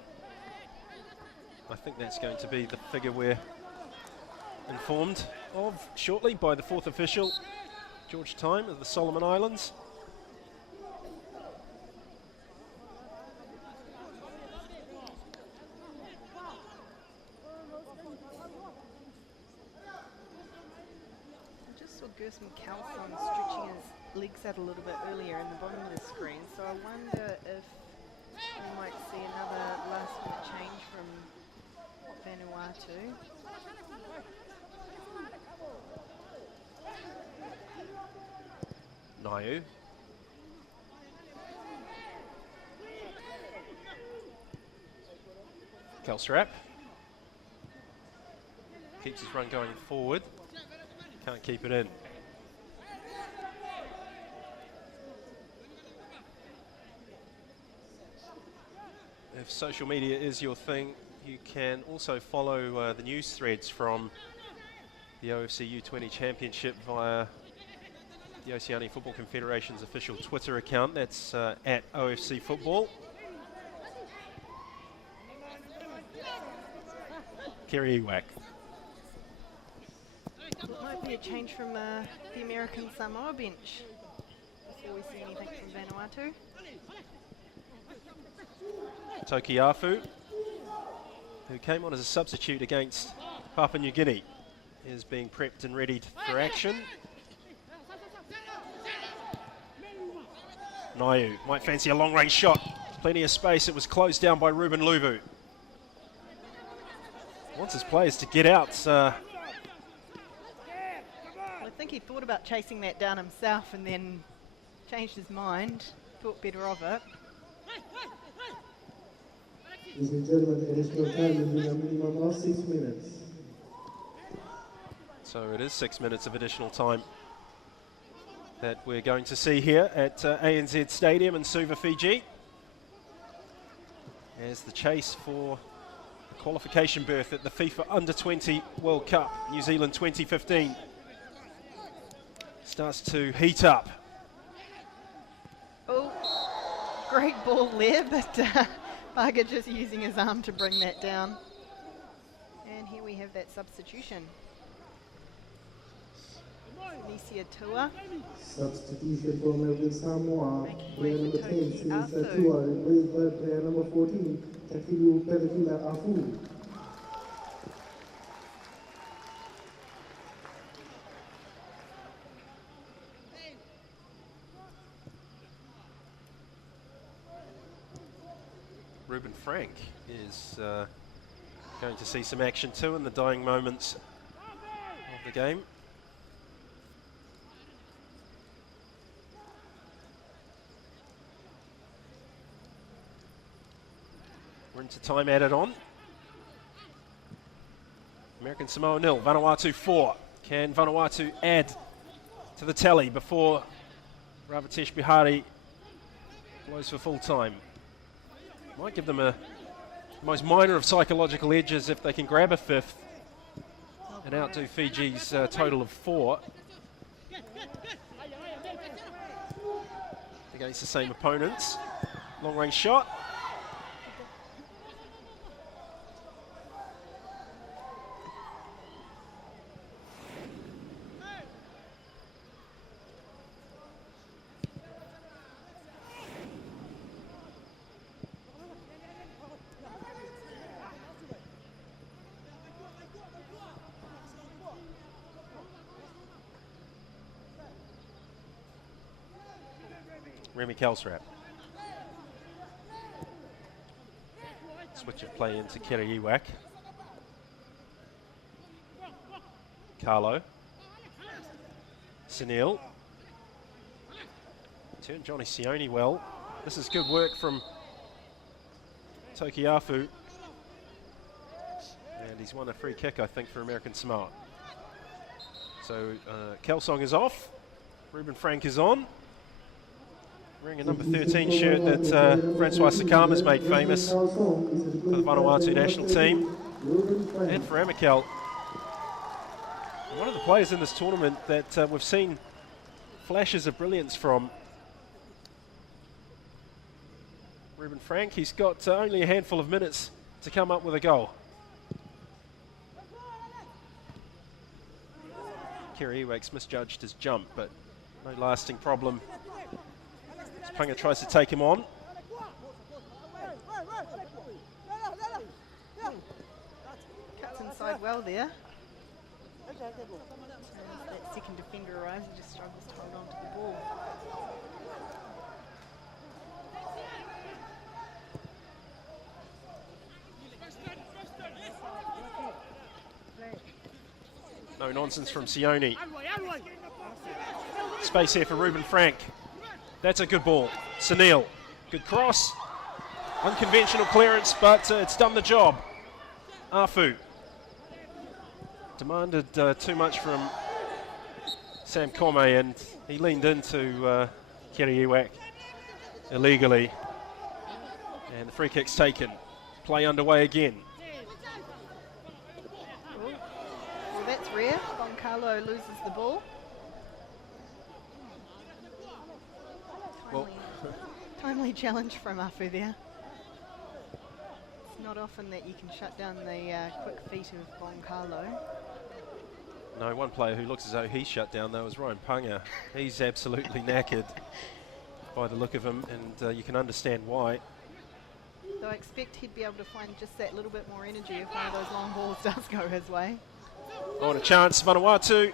I think that's going to be the figure we're informed of shortly by the 4th official, George Time of the Solomon Islands. I just saw Gerson Calson stretching his legs out a little bit earlier in the bottom of the screen, so I wonder if we might see another last minute change from Vanuatu. Naiu. Kelstrap keeps his run going forward. Can't keep it in. If social media is your thing, you can also follow the news threads from the OFC U-20 Championship via the Oceania Football Confederation's official Twitter account. That's at OFC Football. Kerry Ewak. It might be a change from the American Samoa bench before we see anything from Vanuatu. Tokiafu, who came on as a substitute against Papua New Guinea, is being prepped and ready for action. Naiu might fancy a long-range shot. Plenty of space. It was closed down by Ruben Luvu. Wants his players to get out. I think he thought about chasing that down himself and then changed his mind, thought better of it. Ladies and gentlemen, additional time will be a minimum of 6 minutes. So it is 6 minutes of additional time that we're going to see here at ANZ Stadium in Suva, Fiji, as the chase for the qualification berth at the FIFA Under-20 World Cup, New Zealand 2015, starts to heat up. Oh, great ball there, but Barger just using his arm to bring that down. And here we have that substitution. Alicia Tua. Substitution for American Samoa. Making Player way number for 10, Toki Sinisa Afu. Tua, replaced by player number 14, Takilu Perekila Afu. Ruben Frank is going to see some action too in the dying moments of the game. We're into time added on. American Samoa 0, Vanuatu 4. Can Vanuatu add to the tally before Ravitesh Bihari blows for full time? Might give them a most minor of psychological edges if they can grab a fifth and outdo Fiji's total of 4 against the same opponents. Long range shot. Remy Kelstrap. Switch of play into Kerry Ewak. Carlo. Sunil. Turned Johnny Sione well. This is good work from Tokiafu. And he's won a free kick, I think, for American Samoa. So Kelsong is off. Ruben Frank is on. Wearing a number 13 shirt that Francois Sakama's made famous for the Vanuatu national team. And for Amakel. One of the players in this tournament that we've seen flashes of brilliance from. Ruben Frank, he's got only a handful of minutes to come up with a goal. Kerry Ewak's misjudged his jump, but no lasting problem. Punga tries to take him on. Cuts inside well there. As that second defender arrives, he just struggles to hold on to the ball. No nonsense from Sione. Space here for Ruben Frank. That's a good ball. Sunil, good cross. Unconventional clearance, but it's done the job. Afu demanded too much from Sam Kome, and he leaned into Kiriiwak illegally. And the free kick's taken. Play underway again. Well, that's rare. Goncalo loses the ball. Well, Timely challenge from Afu there. It's not often that you can shut down the quick feet of Goncalo. no, one player who looks as though he's shut down though is Ryan Punga. He's absolutely knackered by the look of him, and you can understand why. So I expect he'd be able to find just that little bit more energy if one of those long balls does go his way. On a chance, Vanuatu.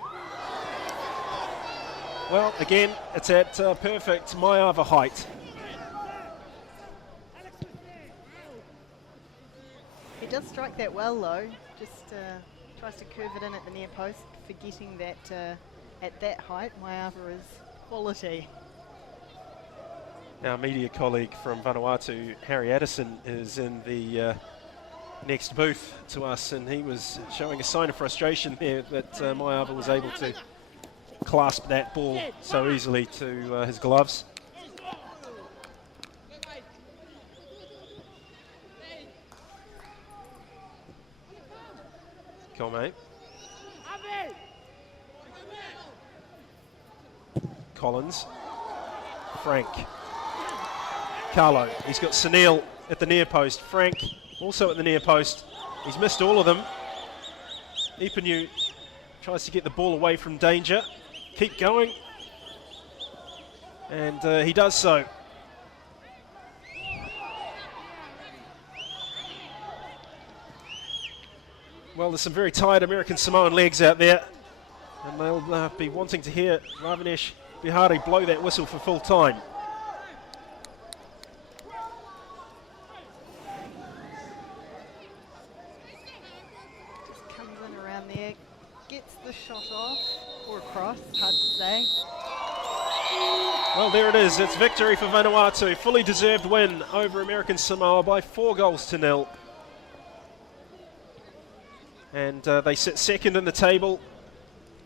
Well, again, it's at perfect Maiava height. He does strike that well though, just tries to curve it in at the near post, forgetting that at that height, Maiava is quality. Our media colleague from Vanuatu, Harry Addison, is in the next booth to us, and he was showing a sign of frustration there that Maiava was able to clasp that ball so easily to his gloves. Kome. Collins. Frank. Carlo. He's got Sunil at the near post. Frank also at the near post. He's missed all of them. Ipanu tries to get the ball away from danger. Keep going. And he does so. Well, there's some very tired American Samoan legs out there, and they'll be wanting to hear Ravinesh Bihari blow that whistle for full time. Just comes in around there, gets the shot off or across, hard to say. Well, there it is. It's victory for Vanuatu. Fully deserved win over American Samoa by 4-0. And they sit second in the table,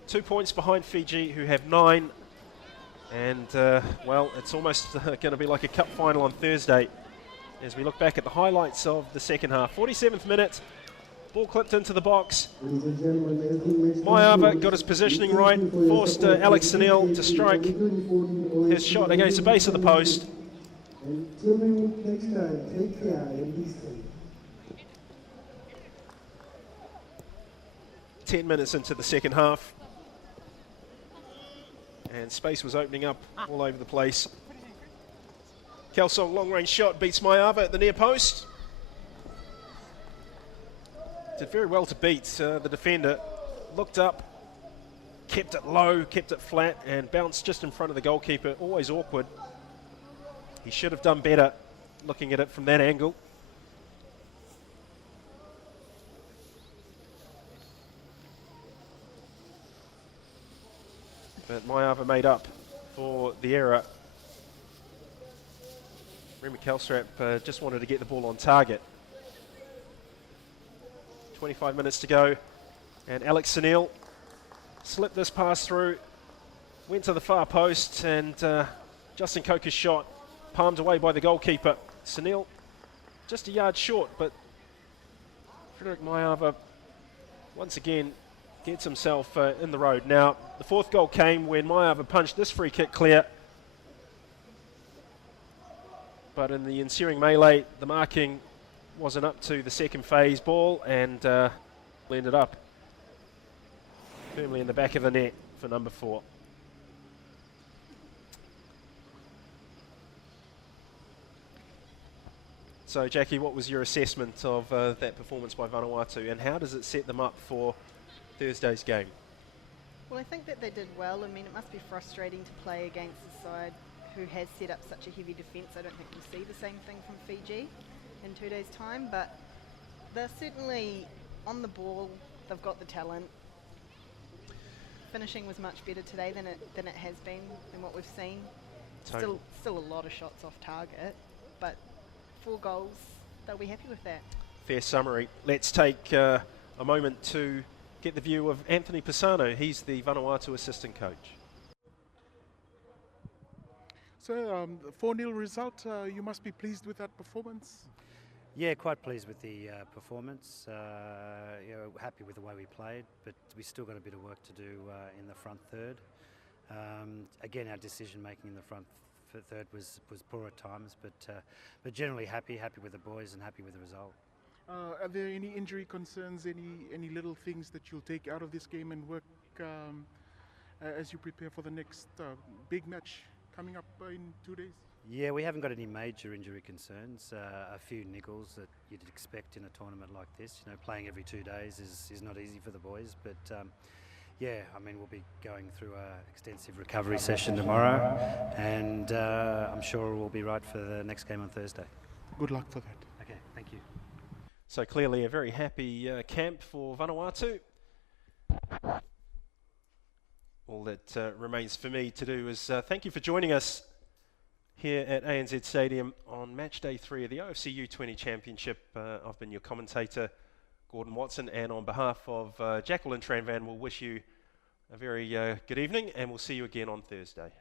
2 points behind Fiji, who have 9. And, well, it's almost going to be like a cup final on Thursday as we look back at the highlights of the second half. 47th minute, ball clipped into the box. Maiava got his positioning right, forced Alex Sunil to strike his shot against the base of the post. 10 minutes into the second half, and space was opening up all over the place. Kelsong long range shot beats Maiava at the near post. Did very well to beat the defender. Looked up, kept it low, kept it flat, and bounced just in front of the goalkeeper. Always awkward. He should have done better looking at it from that angle. But Maiava made up for the error. Remy Kelstrap just wanted to get the ball on target. 25 minutes to go, and Alex Sunil slipped this pass through, went to the far post, and Justin Coker's shot palmed away by the goalkeeper. Sunil just a yard short, but Frederick Maiava once again gets himself in the road. Now, the fourth goal came when Maiava punched this free kick clear. But in the ensuing melee, the marking wasn't up to the second phase ball, and ended up firmly in the back of the net for number 4. So, Jackie, what was your assessment of that performance by Vanuatu, and how does it set them up for Thursday's game? Well, I think that they did well. I mean, it must be frustrating to play against a side who has set up such a heavy defence. I don't think we'll see the same thing from Fiji in 2 days' time, but they're certainly on the ball. They've got the talent. Finishing was much better today than it has been than what we've seen. Totally. Still a lot of shots off target, but 4 goals, they'll be happy with that. fair summary. Let's take a moment to get the view of Anthony Pisano. He's the Vanuatu assistant coach. So, 4-0 result, you must be pleased with that performance? Yeah, quite pleased with the performance. Happy with the way we played, but we still got a bit of work to do in the front third. Again, our decision making in the front third was poor at times, but generally happy with the boys and happy with the result. Are there any injury concerns, any little things that you'll take out of this game and work as you prepare for the next big match coming up in 2 days? Yeah, we haven't got any major injury concerns. A few niggles that you'd expect in a tournament like this. Playing every 2 days is not easy for the boys, but yeah, I mean, we'll be going through an extensive recovery session tomorrow, and I'm sure we'll be right for the next game on Thursday. Good luck for that. Okay, thank you. So clearly a very happy camp for Vanuatu. All that remains for me to do is thank you for joining us here at ANZ Stadium on match day 3 of the OFC U-20 Championship. I've been your commentator, Gordon Watson, and on behalf of Jacqueline Tranvan, we'll wish you a very good evening, and we'll see you again on Thursday.